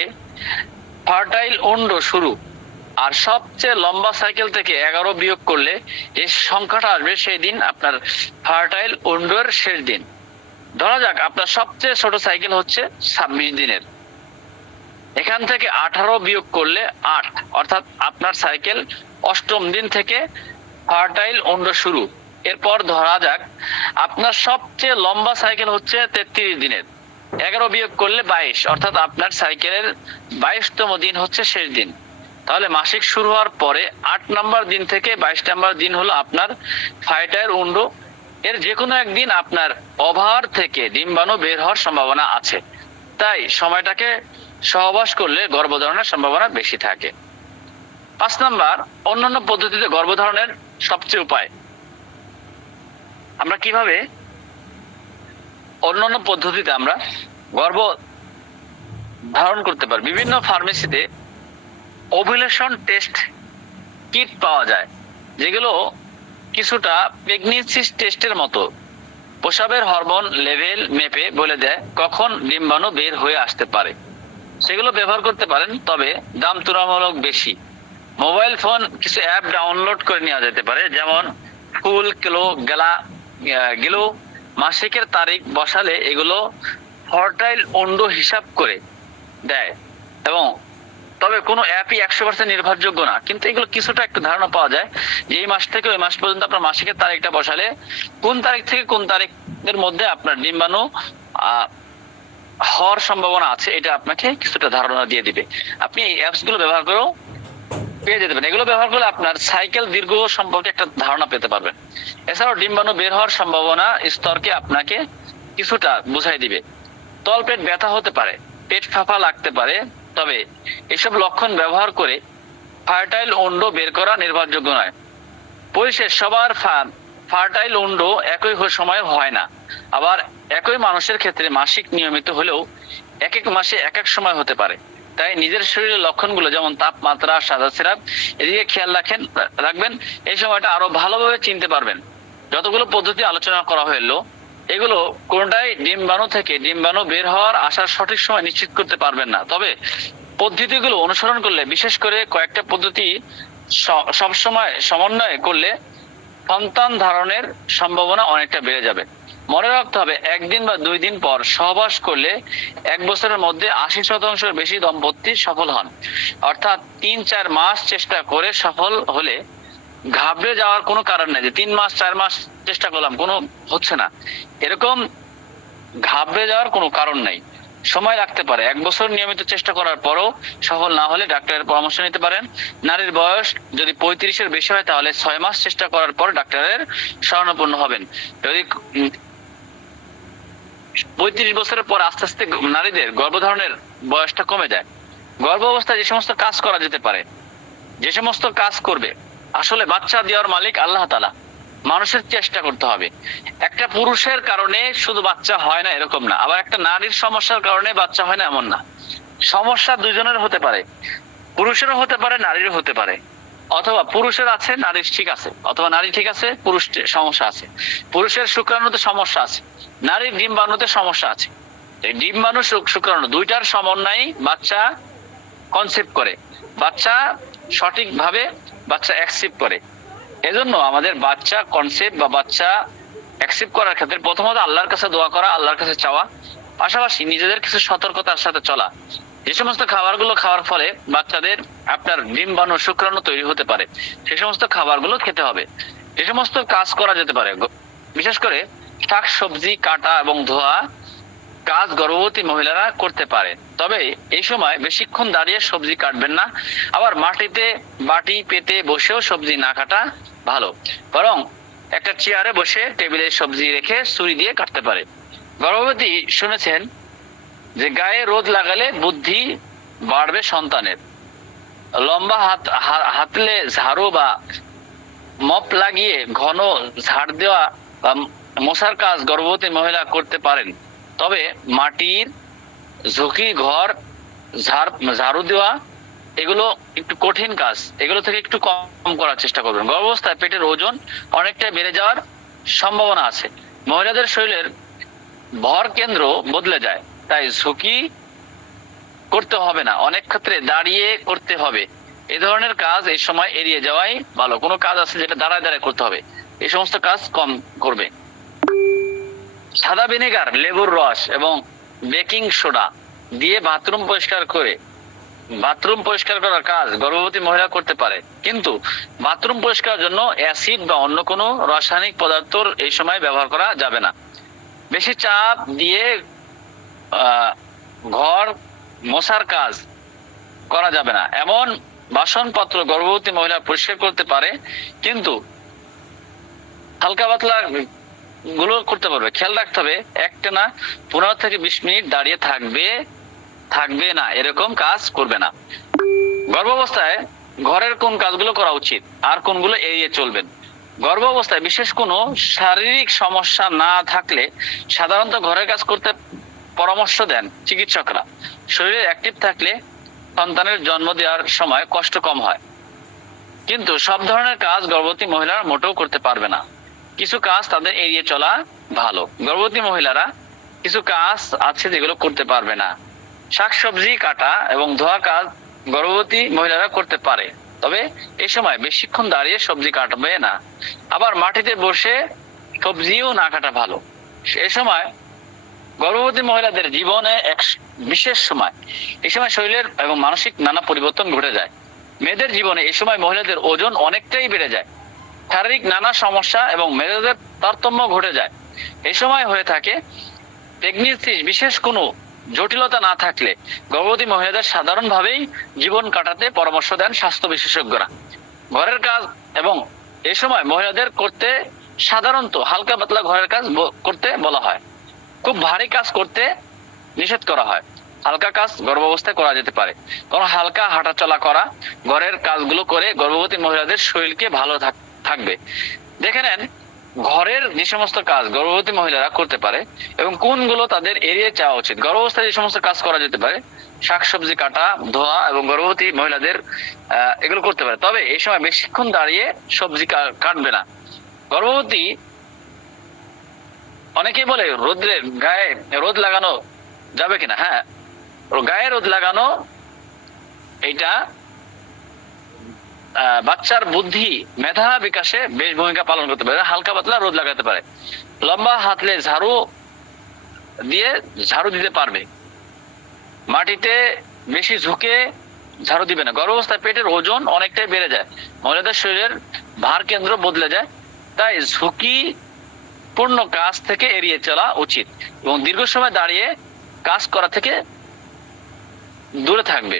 ফার্টাইল অন্ড শুরু, আর সবচেয়ে লম্বা সাইকেল থেকে 11 বিয়োগ করলে যে সংখ্যাটা আসবে সেই দিন আপনার ফার্টাইল অন্ডের শেষ দিন। ধরা যাক আপনার সবচেয়ে ছোট সাইকেল হচ্ছে 26 দিনের, এখান থেকে 18 বিয়োগ করলে 8, অর্থাৎ আপনার সাইকেল 8ম দিন থেকে ফার্টাইল অন্ড শুরু। এরপর ধরা যাক আপনার সবচেয়ে লম্বা সাইকেল হচ্ছে 33 দিনের, 11 বিয়োগ করলে 22, অর্থাৎ আপনার সাইকেলের 22তম দিন হচ্ছে শেষ দিন। তাহলে মাসিক শুরু হওয়ার পরে 8 নাম্বার দিন থেকে 22 নাম্বার দিন হলো আপনার ফার্টাইল অন্ড। এর যে কোনো একদিন আপনার ওভার থেকে ডিম্বাণু বের হওয়ার সম্ভাবনা আছে, তাই সময়টাকে সহবাস করলে গর্ভধারণের সম্ভাবনা বেশি থাকে। 5 নাম্বার, অন্যান্য পদ্ধতিতে গর্ভধারণের সবচেয়ে উপায়। আমরা কিভাবে অন্যান্য পদ্ধতিতে আমরা ধারণ করতে পারে। বিভিন্ন ফার্মেসিতে ওভুলেশন টেস্ট কিট পাওয়া যায়, যেগুলো কিছুটা প্রেগনেন্সি টেস্টের মতো। প্রসাবের হরমোন লেভেল মেপে বলে দেয় কখন ডিম্বাণু বের হয়ে আসতে পারে। সেগুলো ব্যবহার করতে পারেন, তবে দাম তুলনামূলক বেশি। মোবাইল ফোন কিছু অ্যাপ ডাউনলোড করে নেওয়া যেতে পারে, যেমন ফুল কিলো গেলো। মাসিকের তারিখ বসালে এগুলো ফর্টাইল অন্ড হিসাব করে দেয়, এবং তবে কোনো অ্যাপই 100% নির্ভরযোগ্য না, কিন্তু এগুলো কিছুটা একটু ধারণা পাওয়া যায় যে এই মাস থেকে ওই মাস পর্যন্ত আপনার মাসিকের তারিখটা বসালে কোন তারিখ থেকে কোন তারিখের মধ্যে আপনার ডিম্বাণু হওয়ার সম্ভাবনা আছে, এটা আপনাকে কিছুটা ধারণা দিয়ে দিবে। আপনি এই অ্যাপস গুলো ব্যবহার করেও পেয়ে যেতে পারেন। এগুলো ব্যবহার করলে আপনার সাইকেল দীর্ঘ সম্পর্কে একটা ধারণা পেতে পারবেন। এছাড়াও ডিম্বাণু বের হওয়ার সম্ভাবনা স্তরকে আপনাকে কিছুটা বুঝাই দিবে। তলপেট ব্যথা হতে পারে, পেট ফাঁপা লাগতে পারে, তবে এসব লক্ষণ ব্যবহার করে ফার্টাইল অন্ড বের করা নির্ভরযোগ্য নয়। পরিশেষ সবার ফার্টাইল অন্ড একই সময় হয় না, আবার একই মানুষের ক্ষেত্রে মাসিক নিয়মিত হলেও এক এক মাসে এক এক সময় হতে পারে। তাই নিজের শরীরের লক্ষণগুলো যেমন তাপমাত্রা, সাদা সিরাপ, এদিকে খেয়াল রাখবেন। এই সময়টা আরো ভালোভাবে চিনতে পারবেন। যতগুলো পদ্ধতি আলোচনা করা হলো, এগুলো কোনটাই ডিম্বাণু থেকে ডিম্বাণু বের হওয়ার আসার সঠিক সময় নিশ্চিত করতে পারবেন না, তবে পদ্ধতিগুলো অনুসরণ করলে, বিশেষ করে কয়েকটা পদ্ধতি সবসময় সমন্বয় করলে সন্তান ধারণের সম্ভাবনা অনেকটা বেড়ে যাবে। মনে রাখতে হবে, একদিন বা 2 দিন পর সহবাস করলে 1 বছরের মধ্যে 80% বেশি দম্পতি সফল হন। অর্থাৎ 3-4 মাস চেষ্টা করে সফল হলে ঘাবড়ে যাওয়ার কোনো কারণ নেই যে 3 মাস 4 মাস চেষ্টা করলাম কোনো হচ্ছে না, এরকম ঘাবড়ে যাওয়ার কোনো কারণ নাই। সময় লাগতে পারে। 1 বছর নিয়মিত চেষ্টা করার পরও সফল না হলে ডাক্তারের পরামর্শ নিতে পারেন। নারীর বয়স যদি 35-এর বেশি হয় তাহলে 6 মাস চেষ্টা করার পর ডাক্তারের শরণাপন্ন হবেন। যদি 35 বছরের পর আস্তে আস্তে নারীদের গর্ভধারণের বয়সটা কমে যায়। গর্ভ অবস্থায় যে সমস্ত কাজ করা যেতে পারে, যে সমস্ত কাজ করবে, আসলে বাচ্চা দেওয়ার মালিক আল্লাহ তাআলা, মানুষের চেষ্টা করতে হবে। একটা পুরুষের কারণে শুধু বাচ্চা হয় না এরকম না, আবার একটা নারীর সমস্যার কারণে বাচ্চা হয় না এমন না। সমস্যা দুজনের হতে পারে, পুরুষেরও হতে পারে, নারীরও হতে পারে। অথবা পুরুষের আছে, নারীর ঠিক আছে, অথবা নারী ঠিক আছে, পুরুষ সমস্যা আছে। পুরুষের শুক্রাণুতে সমস্যা আছে, নারীর ডিম্বাণুতে সমস্যা আছে। এই ডিম্বাণু শুক্রাণু দুইটার সমন্বয়ে বাচ্চা কনসেপ্ট করে, বাচ্চা সঠিকভাবে বাচ্চা অ্যাকসেপ্ট করে। এজন্য আমাদের বাচ্চা কনসেপ্ট বা বাচ্চা অ্যাকসেপ্ট করার ক্ষেত্রে প্রথমত আল্লাহর কাছে দোয়া করা, আল্লাহর কাছে চাওয়া, পাশাপাশি নিজেদের কিছু সতর্কতার সাথে চলা। যে সমস্ত খাবারগুলো খাওয়ার ফলে বাচ্চাদের আপনার ডিম্বাণু শুক্রাণু তৈরি হতে পারে, সে সমস্ত খাবারগুলো খেতে হবে। যে সমস্ত কাজ করা যেতে পারে, বিশেষ করে শাক সবজি কাটা এবং ধোয়া কাজ গর্ভবতী মহিলারা করতে পারে, তবে এই সময় বেশিক্ষণ দাঁড়িয়ে সবজি কাটবেন না। আবার মাটিতে বাটি পেতে বসেও সবজি না কাটা ভালো, বরং একটা চেয়ারে বসে টেবিলে সবজি রেখে ছুরি দিয়ে কাটতে পারে। গর্ভবতী শুনেছেন যে গায়ে রোদ লাগালে বুদ্ধি বাড়বে সন্তানের। লম্বা হাতলে ঝাড়ু বা মপ লাগিয়ে ঘন ঝাড় দেওয়া বা মশার কাজ গর্ভবতী মহিলা করতে পারেন, তবে মাটির ঝুঁকি ঘর ঝাড়ু দেওয়া এগুলো একটু কঠিন কাজ, এগুলো থেকে একটু কম করার চেষ্টা করবেন। গর্ভাবস্থায় পেটের ওজন অনেকটাই বেড়ে যাওয়ার সম্ভাবনা আছে। মহিলাদের শরীরের ভর কেন্দ্র বদলে যায়, তাই ঝুঁকি করতে হবে না, অনেক ক্ষেত্রে দাঁড়িয়ে করতে হবে। এই ধরনের কাজ এই সময় এড়িয়ে যাওয়াই ভালো। কোনো কাজ আছে যেটা দাঁড়ায় দাঁড়ায় করতে হবে, এই সমস্ত কাজ কম করবে। সাদা ভিনেগার, লেবুর রস এবং বেকিং সোডা দিয়ে বাথরুম পরিষ্কার করার কাজ গর্ভবতী মহিলা করতে পারে, কিন্তু বাথরুম পরিষ্কারের জন্য অ্যাসিড বা অন্য কোনো রাসায়নিক পদার্থ এই সময় ব্যবহার করা যাবে না। বেশি চাপ দিয়ে ঘর মোছার কাজ করা যাবে না। এমন বাসনপত্র গর্ভবতী মহিলা পরিষ্কার করতে পারে, কিন্তু হালকা পাতলা গুলো করতে পারবে। খেয়াল রাখতে হবে, একটানা 15 থেকে 20 মিনিট দাঁড়িয়ে থাকবে না, এরকম কাজ করবে না। গর্ভাবস্থায় ঘরের কোন কাজগুলো করা উচিত আর কোনগুলো এড়িয়ে চলবেন? গর্ভাবস্থায় বিশেষ কোনো শারীরিক সমস্যা না থাকলে সাধারণত ঘরের কাজ করতে পরামর্শ দেন চিকিৎসকরা। শরীরে অ্যাক্টিভ থাকলে সন্তানের জন্ম দেওয়ার সময় কষ্ট কম হয়, কিন্তু সব ধরনের কাজ গর্ভবতী মহিলারা মোটেও করতে পারবে না। কিছু কাজ তাদের এড়িয়ে চলা ভালো। গর্ভবতী মহিলারা কিছু কাজ আছে যেগুলো করতে পারবে না। শাকসবজি কাটা এবং ধোয়া কাজ গর্ভবতী মহিলারা করতে পারে, তবে এই সময় বেশিক্ষণ দাঁড়িয়ে সবজি কাটবে না। আবার মাটিতে বসে সবজিও না কাটা ভালো। এ সময় গর্ভবতী মহিলাদের জীবনে এক বিশেষ সময়। এই সময় শরীরের এবং মানসিক নানা পরিবর্তন ঘটে যায়। মেয়েদের জীবনে এই সময় মহিলাদের ওজন অনেকটাই বেড়ে যায়, শারীরিক নানা সমস্যা এবং মেজাজের তারতম্য ঘটে যায়। এই সময় হয়ে থাকে প্রেগনেন্সি বিশেষ কোনো জটিলতা না থাকলে গর্ভবতী মহিলাদের সাধারণভাবেই জীবন কাটাতে পরামর্শ দেন স্বাস্থ্য বিশেষজ্ঞরা। ঘরের কাজ এবং এই সময় মহিলাদের করতে সাধারণত হালকা পাতলা ঘরের কাজ করতে বলা হয়। খুব ভারী কাজ করতে নিষেধ করা হয়। হালকা কাজ গর্ভাবস্থায় করা যেতে পারে, কারণ হালকা হাঁটাচলা করা, ঘরের কাজগুলো করে গর্ভবতী মহিলাদের শরীরকে ভালো থাকবে। দেখে নেন ঘরের যে সমস্ত কাজ গর্ভবতী মহিলারা করতে পারে এবং কোনগুলো তাদের এড়িয়ে যাওয়া উচিত। গর্ভাবস্থায় যে সমস্ত কাজ করা যেতে পারে, শাকসবজি কাটা, ধোয়া এবং গর্ভবতী মহিলাদের এগুলো করতে পারে, তবে এই সময় বেশিক্ষণ দাঁড়িয়ে সবজি কাটবে না। গর্ভবতী অনেকেই বলে রোদ্রে গায়ে রোদ লাগানো যাবে কিনা। হ্যাঁ, গায়ে রোদ লাগানো এইটা বাচ্চার বুদ্ধি মেধা বিকাশে বেশ ভূমিকা পালন করতে পারে। হালকা পাতলা রোদ লাগাতে পারে, লম্বা হাতলে ঝাড়ু দিতে পারবে, মাটিতে বেশি ঝুঁকে ঝাড়ু দিবে না। গর্ভাবস্থায় পেটের ওজন অনেকটাই বেড়ে যায়, মহিলাদের শরীরের ভার কেন্দ্র বদলে যায়, তাই ঝুঁকি পূর্ণ কাজ থেকে এড়িয়ে চলা উচিত এবং দীর্ঘ সময় দাঁড়িয়ে কাজ করা থেকে দূরে থাকবে।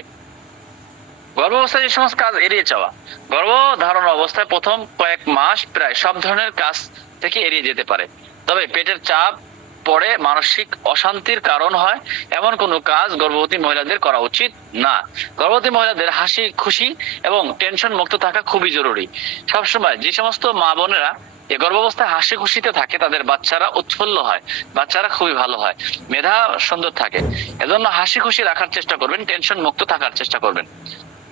গর্ভাবস্থায় যে সমস্ত কাজ এড়িয়ে যাওয়া। গর্ভধারণ অবস্থায় প্রথম কয়েক মাস প্রায় সব ধরনের কাজ থেকে এড়িয়ে যেতে পারে, তবে পেটের চাপ পড়ে মানসিক অশান্তির কারণ হয় এমন কোনো কাজ গর্ভবতী মহিলাদের করা উচিত না। গর্ভবতী মহিলাদের হাসি খুশি এবং টেনশন মুক্ত থাকা খুবই জরুরি। সবসময় যে সমস্ত মা বোনেরা এই গর্ভাবস্থায় হাসি খুশিতে থাকে তাদের বাচ্চারা উৎফুল্ল হয়, বাচ্চারা খুবই ভালো হয়, মেধা সুন্দর থাকে। এজন্য হাসি খুশি রাখার চেষ্টা করবেন, টেনশন মুক্ত থাকার চেষ্টা করবেন।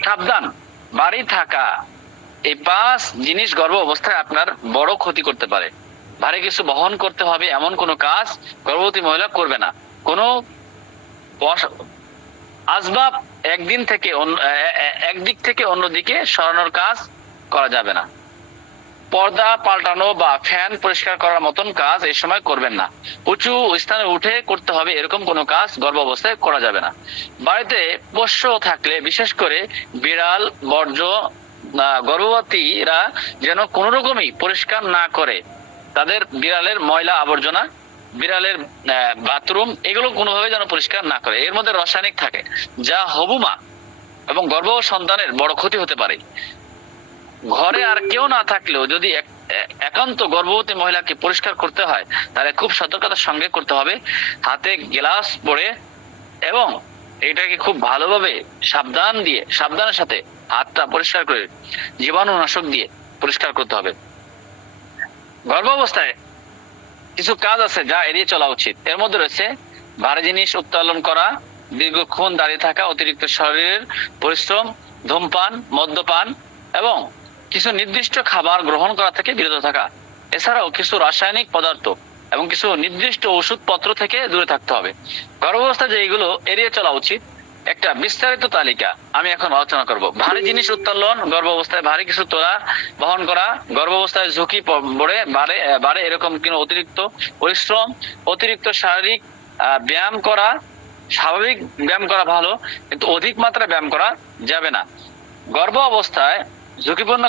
সাবধান, বাড়ি থাকা এই 5 জিনিস গর্ভ অবস্থায় আপনার বড় ক্ষতি করতে পারে। ভারী কিছু বহন করতে হবে এমন কোনো কাজ গর্ভবতী মহিলা করবে না। কোনো আসবাব একদিক থেকে অন্যদিকে সরানোর কাজ করা যাবে না। পর্দা পাল্টানো বা ফ্যান পরিষ্কার করার মতন কাজ এই সময় করবেন না। উঁচু স্থানে উঠে করতে হবে এরকম কোনো কাজ গর্ভ অবস্থায় করা যাবে না। বাড়িতে পোষ্য থাকলে বিশেষ করে বিড়াল বর্জ্য গর্ভবতীরা যেন কোনো রকমই পরিষ্কার না করে, তাদের বিড়ালের ময়লা আবর্জনা, বিড়ালের বাথরুম এগুলো কোনোভাবে যেন পরিষ্কার না করে। এর মধ্যে রাসায়নিক থাকে যা হবুমা এবং গর্ভ সন্তানের বড় ক্ষতি হতে পারে। ঘরে আর কেউ না থাকলেও যদি একান্ত গর্ভবতী মহিলাকে পরিষ্কার করতে হয় তাহলে খুব সতর্কতার সঙ্গে করতে হবে। হাতে গ্লাস পরে এবং এটাকে খুব ভালোভাবে সাবধানের সাথে হাতটা পরিষ্কার করে জীবাণুনাশক দিয়ে পরিষ্কার করতে হবে। গর্ভাবস্থায় কিছু কাজ আছে যা এড়িয়ে চলা উচিত। এর মধ্যে রয়েছে ভারী জিনিস উত্তোলন করা, দীর্ঘক্ষণ দাঁড়িয়ে থাকা, অতিরিক্ত শরীরের পরিশ্রম, ধূমপান, মদ্যপান এবং কিছু নির্দিষ্ট খাবার গ্রহণ করা থেকে বিরত থাকা। এছাড়াও কিছু রাসায়নিক পদার্থ এবং কিছু নির্দিষ্ট ওষুধপত্র থেকে দূরে থাকতে হবে। গর্ভাবস্থায় যেগুলো এড়িয়ে চলা উচিত একটা বিস্তারিত তালিকা আমি এখন আলোচনা করব। ভারী জিনিস উত্তোলন, গর্ভাবস্থায় ভারী কিছু তোলা বহন করা, গর্ভাবস্থায় ঝুঁকি বাড়ে এরকম কিন্তু অতিরিক্ত পরিশ্রম, অতিরিক্ত শারীরিক ব্যায়াম করা। স্বাভাবিক ব্যায়াম করা ভালো, কিন্তু অধিক মাত্রায় ব্যায়াম করা যাবে না। গর্ভ অবস্থায় ঝুঁকিপূর্ণ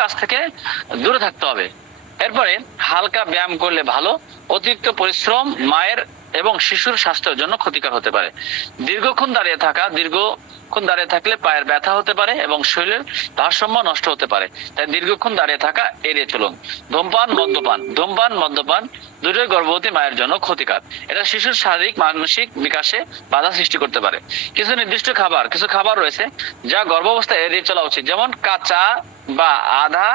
কাজ থেকে দূরে থাকতে হবে। এরপরে হালকা ব্যায়াম করলে ভালো। অতিরিক্ত পরিশ্রম মায়ের এবং শিশুর স্বাস্থ্যের জন্য ক্ষতিকর হতে পারে। দীর্ঘক্ষণ দাঁড়িয়ে থাকলে পায়ের ব্যথা হতে পারে এবং শরীরের ভারসাম্য নষ্ট হতে পারে, তাই দীর্ঘক্ষণ দাঁড়িয়ে থাকা এড়িয়ে চলুন। ধূমপান মদ্যপান দুটোই গর্ভবতী মায়ের জন্য ক্ষতিকর। এটা শিশুর শারীরিক মানসিক বিকাশে বাধা সৃষ্টি করতে পারে। কিছু নির্দিষ্ট খাবার রয়েছে যা গর্ভাবস্থায় এড়িয়ে চলা উচিত, যেমন কাঁচা বা আধা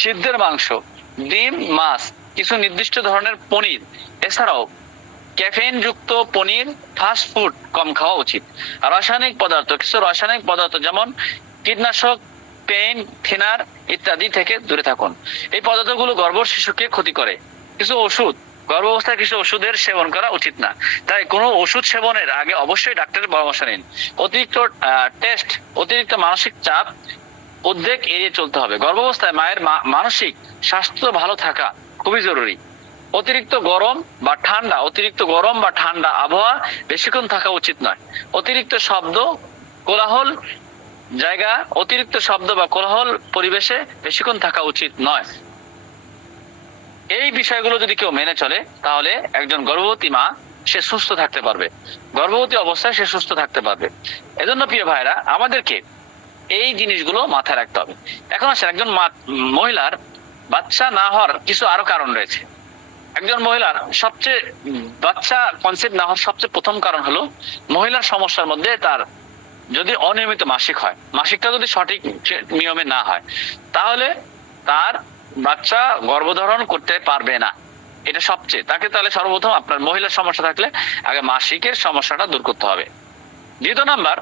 সিদ্ধের মাংস, ডিম, মাছ কিছু নির্দিষ্ট ধরনের পনির, এছাড়াও ক্যাফেইন যুক্ত পনির, ফাস্ট ফুড কম খাওয়া উচিত। কিছু রাসায়নিক পদার্থ যেমন কীটনাশক, পেইন্ট, থিনার ইত্যাদি থেকে দূরে থাকুন। এই পদার্থগুলো গর্ভ শিশুকে ক্ষতি করে। কিছু ওষুধ, গর্ভাবস্থায় কিছু ওষুধের সেবন করা উচিত না, তাই কোনো ওষুধ সেবনের আগে অবশ্যই ডাক্তারের পরামর্শ নিন। অতিরিক্ত টেস্ট, অতিরিক্ত মানসিক চাপ, উদ্বেগ এড়িয়ে চলতে হবে। গর্ভাবস্থায় মায়ের মানসিক স্বাস্থ্য ভালো থাকা খুবই জরুরি। অতিরিক্ত গরম বা ঠান্ডা আবহাওয়া বেশিক্ষণ থাকা উচিত নয়। অতিরিক্ত শব্দ বা কোলাহল পরিবেশে বেশিক্ষণ থাকা উচিত নয়। এই বিষয়গুলো যদি কেউ মেনে চলে তাহলে একজন গর্ভবতী মা সে সুস্থ থাকতে পারবে, গর্ভবতী অবস্থায় সে সুস্থ থাকতে পারবে। এজন্য প্রিয় ভাইরা, আমাদেরকে এই জিনিসগুলো মাথায় রাখতে হবে। এখন আসলে একজন মহিলার বাচ্চা না হওয়ার কিছু আরো কারণ রয়েছে। একজন মহিলার সবচেয়ে বাচ্চা কনসেপ্ট না হওয়ার সবচেয়ে প্রথম কারণ হলো মহিলার সমস্যার মধ্যে তার যদি অনিয়মিত মাসিক হয়, মাসিকটা যদি সঠিক নিয়মে না হয়, তাহলে তার বাচ্চা গর্ভধারণ করতে পারবে না। এটা তাকে তাহলে সর্বপ্রথম আপনার মহিলার সমস্যা থাকলে আগে মাসিকের সমস্যাটা দূর করতে হবে। দ্বিতীয় নাম্বার,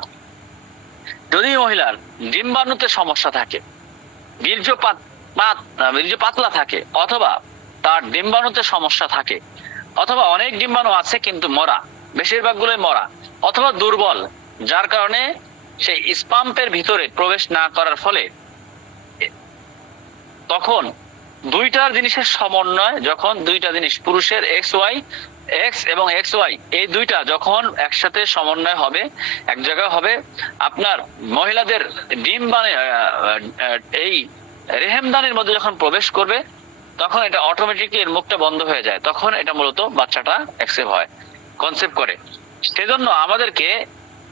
যদি মহিলার ডিম্বাণুতে সমস্যা থাকে, বীর্য পাতলা থাকে, অথবা তার ডিম্বাণুতে সমস্যা থাকে, অথবা অনেক ডিম্বাণু আছে কিন্তু মরা, বেশিরভাগগুলোই মরা, অথবা দুর্বল, যার কারণে সেই স্পাম্পের ভিতরে প্রবেশ না করার ফলে তখন দুইটার জিনিসের সমন্বয়, যখন দুইটা জিনিস পুরুষের এক্স এবং এক্স ওয়াই এই দুইটা যখন একসাথে সমন্বয় হবে, এক জায়গায় হবে, আপনার মহিলাদের এই রেহেমদানির মধ্যে যখন প্রবেশ করবে, তখন এটা অটোমেটিকলি এর মুখটা বন্ধ হয়ে যায়, তখন এটা মূলত বাচ্চাটা কনসেপ্ট করে। সেজন্য আমাদেরকে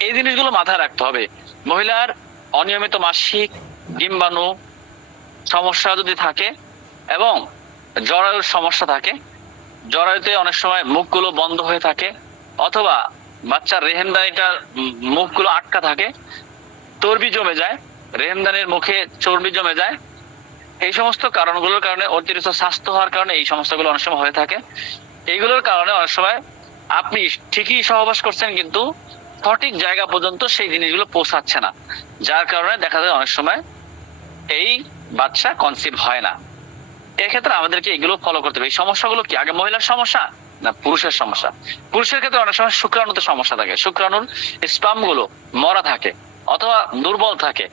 এই জিনিসগুলো মাথায় রাখতে হবে। মহিলার অনিয়মিত মাসিক, ডিম্বাণু সমস্যা যদি থাকে এবং জরায়ুর সমস্যা থাকে, জরায়ুতে অনেক সময় মুখগুলো বন্ধ হয়ে থাকে, অথবা বাচ্চার রেহেমদানিটার মুখগুলো আটকা থাকে, চর্বি জমে যায়, রেহেমদানির মুখে চর্বি জমে যায়, এই সমস্ত কারণগুলোর কারণে, অতিরিক্ত স্বাস্থ্য হওয়ার কারণে এই সমস্যাগুলো অনেক সময় হয়ে থাকে। এইগুলোর কারণে অনেক সময় আপনি ঠিকই সহবাস করছেন কিন্তু সঠিক জায়গা পর্যন্ত সেই জিনিসগুলো পৌঁছাচ্ছে না, যার কারণে দেখা যায় অনেক সময় এই বাচ্চা কনসিভ হয় না। এক্ষেত্রে আমাদেরকে এগুলো ফলো করতে হবে। এই সমস্যাগুলো কি আগে মহিলার সমস্যা না পুরুষের সমস্যা? পুরুষের ক্ষেত্রে অনেক সময় শুক্রাণুতে সমস্যা থাকে, শুক্রাণুর স্পাম গুলো মরা থাকে অথবা দুর্বল থাকে,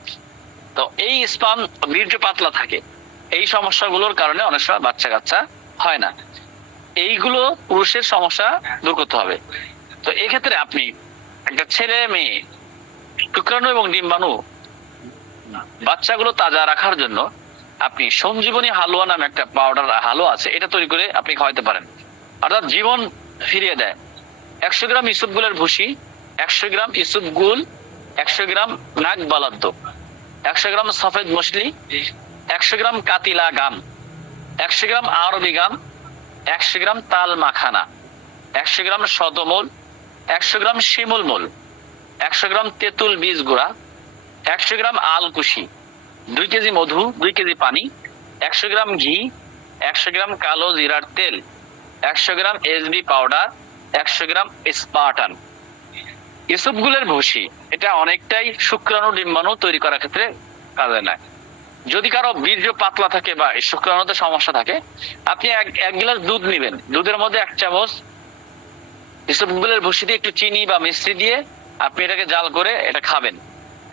তো এই স্পাম বীর্য পাতলা থাকে, এই সমস্যাগুলোর কারণে অনেক সময় বাচ্চা কাচ্চা হয় না। এইগুলো পুরুষের সমস্যা দূর করতে হবে। তো এক্ষেত্রে আপনি একটা ছেলে মেয়ে শুক্রাণু এবং ডিম্বাণু বাচ্চাগুলো তাজা রাখার জন্য আপনি সঞ্জীবনী হালুয়া নামে একটা পাউডার হালুয়া আছে, এটা তৈরি করে আপনি খাওয়াতে পারেন, অর্থাৎ জীবন ফিরিয়ে দেয়। 100 গ্রাম ইসুপগুলের ভুসি, 100 গ্রাম ইসুপগুল, 100 গ্রাম নাক বালাদ্দ, 100 গ্রাম সফেদ মছলি, 100 গ্রাম কাতিলা গাম, 100 গ্রাম আরবি গাম, 100 গ্রাম তাল মাখানা, 100 গ্রাম শতমূল, 100 গ্রাম শিমুল মূল, 100 গ্রাম তেঁতুল বীজ গুঁড়া, 100 গ্রাম আলকুশি, 2 কেজি মধু, 2 কেজি পানি, 100 গ্রাম ঘি, 100 গ্রাম কালো জিরার তেল, 100 গ্রাম এসবি পাউডার, 100 গ্রাম স্পার্টান। ইসুপগুলের ভুসি এটা অনেকটাই শুক্রাণু ডিম্বাণু তৈরি করার ক্ষেত্রে কাজে লাগে। যদি কারো বীর্য পাতলা থাকে বা শুক্রাণুতে সমস্যা থাকে, আপনি এক গ্লাস দুধ নেবেন, দুধের মধ্যে 1 চামচ ইসুপগুলের ভুসি দিয়ে একটু চিনি বা মিশ্রি দিয়ে আপনি এটাকে জাল করে এটা খাবেন।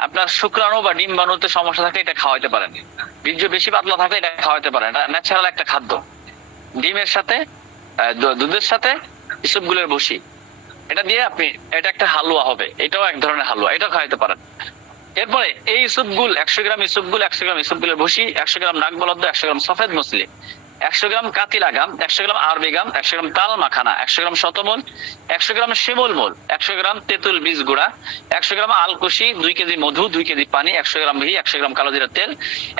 আপনার শুক্রাণু বা ডিম্বাণুতে সমস্যা থাকে এটা খাওয়াইতে পারেন, বীর্য বেশি পাতলা থাকলে এটা খাওয়াইতে পারেন। এটা ন্যাচারাল একটা খাদ্য, ডিমের সাথে দুধের সাথে ইসুপগুলের ভুসি এটা দিয়ে আপনি, এটা একটা হালুয়া হবে, এটাও এক ধরনের হালুয়া, এটাও খাওয়াইতে পারেন। এরপরে এই ইসুপগুল 100 গ্রাম ইসুপগুল, 100 গ্রাম ইসুপগুলের ভুসি, 100 গ্রাম নাকবলদ্দ, 100 গ্রাম সফেদ মছলি, 100 গ্রাম কাতিলা গাম, 100 গ্রাম আরবি গাম, 100 গ্রাম তাল মাখানা, 100 গ্রাম শতমূল, 100 গ্রাম শিমুল মূল, 100 গ্রাম তেঁতুল বীজ গুঁড়া, 100 গ্রাম আলকুশি, 2 কেজি মধু, 2 কেজি পানি, 100 গ্রাম ঘি, 100 গ্রাম কালো জিরার তেল,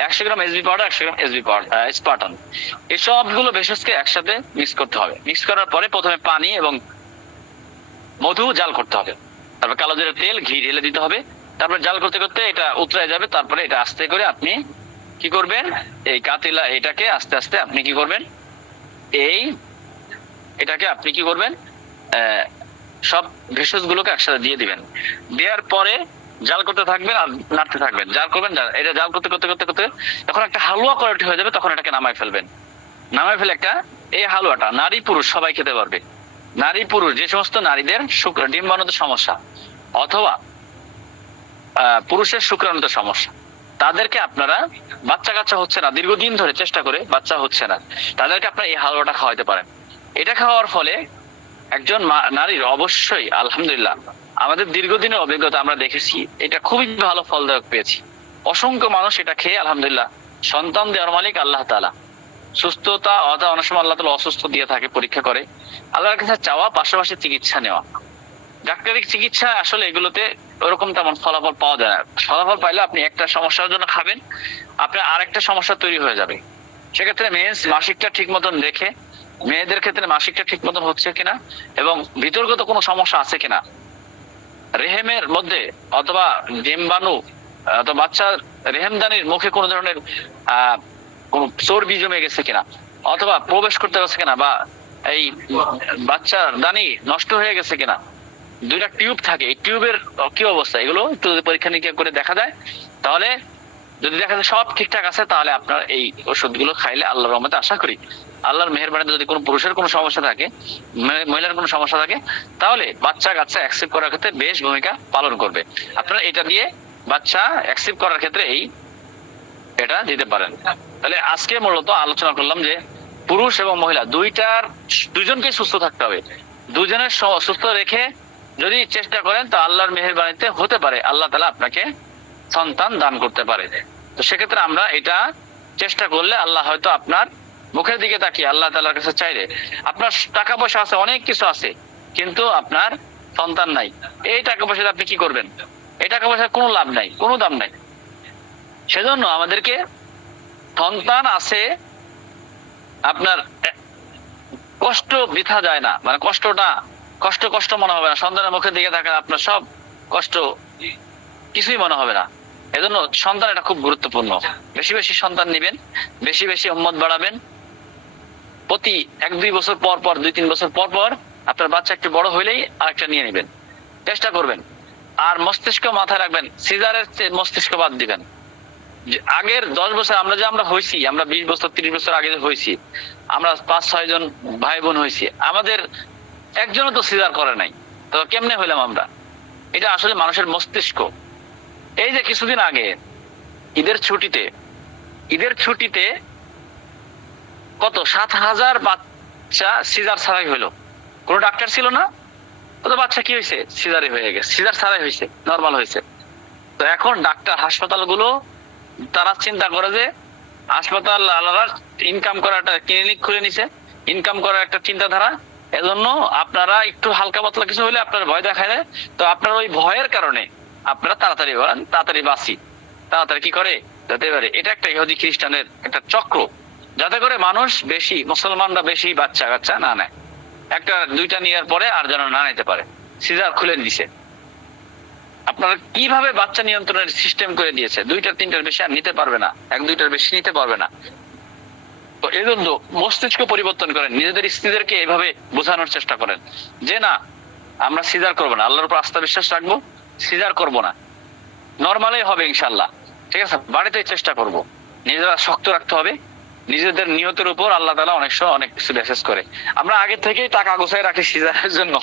100 গ্রাম এসবি পাউডার, 100 গ্রাম এসবি পাউডার স্পার্টান। এই সবগুলো ভেষজকে একসাথে মিক্স করতে হবে। মিক্স করার পরে প্রথমে পানি এবং মধু জাল করতে হবে, তারপর কালো জিরার তেল, ঘি ঢেলে দিতে হবে, তারপর জাল করতে করতে এটা উতরে যাবে, তারপরে এটা আস্তে করে আপনি কি করবেন, এই কাতিলা এটাকে আস্তে আস্তে আপনি কি করবেন, এই এটাকে আপনি কি করবেন, সব ভেষজ গুলোকে একসাথে দিয়ে দিবেন। দেওয়ার পরে জাল করতে থাকবেন আর নাড়তে থাকবেন, জাল করবেন, এটা জাল করতে করতে করতে করতে যখন একটা হালুয়া কোয়ালিটি হয়ে যাবে তখন এটাকে নামাই ফেলবেন। নামাই ফেলে একটা, এই হালুয়াটা নারী পুরুষ সবাই খেতে পারবে। নারী পুরুষ যে সমস্ত নারীদের ডিম্বাণুতে সমস্যা অথবা পুরুষের শুক্রাণুতে সমস্যা, তাদেরকে আপনারা, বাচ্চা কাচ্চা হচ্ছে না দীর্ঘদিন ধরে চেষ্টা করে বাচ্চা হচ্ছে না, তাদেরকে আপনারা এই হালুয়াটা খাওয়াতে পারেন। এটা খাওয়ার ফলে একজন নারীর অবশ্যই আলহামদুলিল্লাহ, আমাদের দীর্ঘদিনের অভিজ্ঞতা আমরা দেখেছি এটা খুবই ভালো ফলদায়ক পেয়েছি। অসংখ্য মানুষ এটা খেয়ে আলহামদুলিল্লাহ সন্তান দেওয়ার মালিক আল্লাহ তাআলা। সুস্থতা অথবা অনেক সময় আল্লাহ তাআলা অসুস্থ দিয়ে থাকে, পরীক্ষা করে আল্লাহর কাছে চাওয়া, পাশাপাশি চিকিৎসা নেওয়া। ডাক্তারিক চিকিৎসা আসলে এগুলোতে ওরকম তেমন ফলাফল পাওয়া যায় না। ফলাফল পাইলে আপনি একটা সমস্যার জন্য খাবেন, আপনার আরেকটা সমস্যা তৈরি হয়ে যাবে। সেক্ষেত্রে মাসিকটা ঠিক মতন রেখে, মেয়েদের ক্ষেত্রে মাসিকটা ঠিক মতন হচ্ছে কিনা এবং ভিতরগত কোনো সমস্যা আছে কিনা, রেহেমের মধ্যে অথবা ডিম্বাণু অথবা বাচ্চার রেহেমদানির মুখে কোনো ধরনের কোন চর্বি জমে গেছে কিনা অথবা প্রবেশ করতে পারছে কিনা, বা এই বাচ্চার দানি নষ্ট হয়ে গেছে কিনা, দুইটা টিউব থাকে, এই টিউবের কি অবস্থা, এগুলো একটু যদি পরীক্ষা নিরীক্ষা করে দেখা যায়, তাহলে যদি দেখা যায় সব ঠিকঠাক আছে, তাহলে আপনার এই ওষুধগুলো খাইলে আল্লাহর রহমতে আশা করি আল্লাহর মেহেরবানিতে যদি কোনো পুরুষের কোনো সমস্যা থাকে, মহিলার কোনো সমস্যা থাকে, তাহলে বাচ্চা কাচ্চা অ্যাকসেপ্ট করার ক্ষেত্রে বেশ ভূমিকা পালন করবে। আপনারা এটা দিয়ে বাচ্চা অ্যাকসেপ্ট করার ক্ষেত্রে এটা দিতে পারেন। তাহলে আজকে মূলত আলোচনা করলাম যে পুরুষ এবং মহিলা দুইজনকে সুস্থ থাকতে হবে। দুজনের সুস্থ রেখে যদি চেষ্টা করেন তো আল্লাহর মেহেরবানিতে হতে পারে আল্লাহ তাআলা আপনাকে সন্তান দান করতে পারে। তো সেক্ষেত্রে আমরা এটা চেষ্টা করলে আল্লাহ হয়তো আপনার মুখের দিকে তাকিয়ে আল্লাহ তাআলার কাছে চাইলে, আপনার টাকা পয়সা আছে, অনেক কিছু আছে, কিন্তু আপনার সন্তান নাই, এই টাকা পয়সা আপনি কি করবেন? এই টাকা পয়সার কোনো লাভ নাই, কোনো দাম নাই। সেজন্য আমাদেরকে সন্তান আছে, আপনার কষ্ট বৃথা যায় না, মানে কষ্টটা কষ্ট কষ্ট মনে হবে না, সন্তানের মুখের দিকে তাকালে আপনার সব কষ্ট কিছুই মনে হবে না। এজন্য সন্তান এটা খুব গুরুত্বপূর্ণ। বেশি বেশি সন্তান নিবেন, বেশি বেশি উম্মত বাড়াবেন। প্রতি 1-2 বছর পর পর, 2-3 বছর পর পর আপনার বাচ্চা একটু বড় হইলেই আরেকটা নিয়ে নেবেন, চেষ্টা করবেন। আর মস্তিষ্ক মাথায় রাখবেন, সিজারের মস্তিষ্ক বাদ দিবেন। আগের 10 বছর আমরা হয়েছি, আমরা 20 বছর 30 বছর আগে হয়েছি, আমরা 5-6 জন ভাই বোন হয়েছি, আমাদের একজনও তো সিজার করে নাই, তো কেমনে হইলাম আমরা? এটা আসলে মানুষের মস্তিষ্ক। এই যে কিছুদিন আগে ঈদের ছুটিতে কত 7,000 বাচ্চা সিজার ছাড়াই হইলো, কোনো ডাক্তার ছিল না, কত বাচ্চা কি হয়েছে? সিজারে হয়ে গেছে, সিজার ছাড়াই হয়েছে, নর্মাল হয়েছে। তো এখন ডাক্তার, হাসপাতালগুলো তারা চিন্তা করে যে হাসপাতাল আলাদা ইনকাম করার একটা ক্লিনিক খুলে নিছে, ইনকাম করার একটা চিন্তাধারা। এজন্য আপনারা একটু হালকা পাতলা কিছু হলে আপনার ভয় দেখায় দেয়, তো আপনার ওই ভয়ের কারণে আপনারা তাড়াতাড়ি বলেন, তাড়াতাড়ি বাঁচি, তাড়াতাড়ি কি করে যাতে পারে। এটা একটা ইহুদি খ্রিস্টানের একটা চক্র, যাতে করে মানুষ বেশি, মুসলমানরা বেশি বাচ্চা কাচ্চা না নেয়, একটা দুইটা নেওয়ার পরে আর যেন না নিতে পারে, সিজার খুলে দিছে। আপনারা কিভাবে বাচ্চা নিয়ন্ত্রণের সিস্টেম করে দিয়েছে, 2-3টার বেশি আর নিতে পারবে না, 1-2টার বেশি নিতে পারবে না। তো এই জন্য মস্তিষ্ক পরিবর্তন করেন, নিজেদের স্ত্রীদেরকে এভাবে বোঝানোর চেষ্টা করেন যে না, আমরা সিজার করবো না, আল্লাহর উপর আস্থা বিশ্বাস রাখবো, সিজার করব না, নর্মালই হবে ইনশাল্লাহ, ঠিক আছে, বাড়িতেই চেষ্টা করব। নিজেরা শক্ত রাখতে হবে, নিজেদের নিয়তের উপর আল্লাহ তাআলা অনেক কিছু মেসেজ করে। আমরা আগে থেকেই টাকা গোছায় রাখি সিজারের জন্য।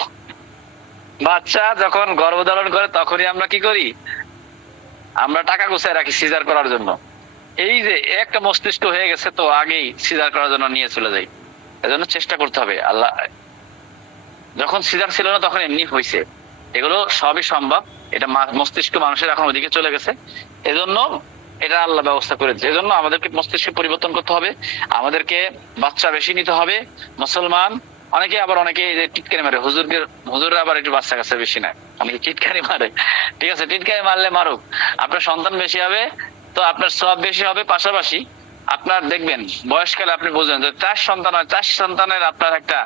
বাচ্চা যখন গর্ভধারণ করে তখনই আমরা কি করি, আমরা টাকা গোছায় রাখি সিজার করার জন্য। এই যে একটা মস্তিষ্ক হয়ে গেছে, তো আগেই সিজার করার জন্য নিয়ে চলে যাই। এজন্য চেষ্টা করতে হবে। আল্লাহ যখন সিজার ছিল না তখন এমনি হয়েছে, এগুলো সবই সম্ভব। এটা মস্তিষ্ক মানুষের এখন ওদিকে চলে গেছে, এজন্য এটা আল্লাহ ব্যবস্থা করেছে। এজন্য আমাদেরকে মস্তিষ্ক পরিবর্তন করতে হবে, আমাদেরকে বাচ্চা বেশি নিতে হবে। মুসলমান অনেকে টিটকারি মারে, হুজুররা আবার একটু বাচ্চা কাছে বেশি নেয়, অনেকে টিটকারি মারে, ঠিক আছে, টিটকারি মারলে মারুক, আপনার সন্তান বেশি হবে তো আপনার সওয়াব বেশি হবে। পাশাপাশি আপনার দেখবেন বয়সকালে আপনি বুঝবেন যে 4 সন্তান হয়, 4 সন্তানের আপনার একটা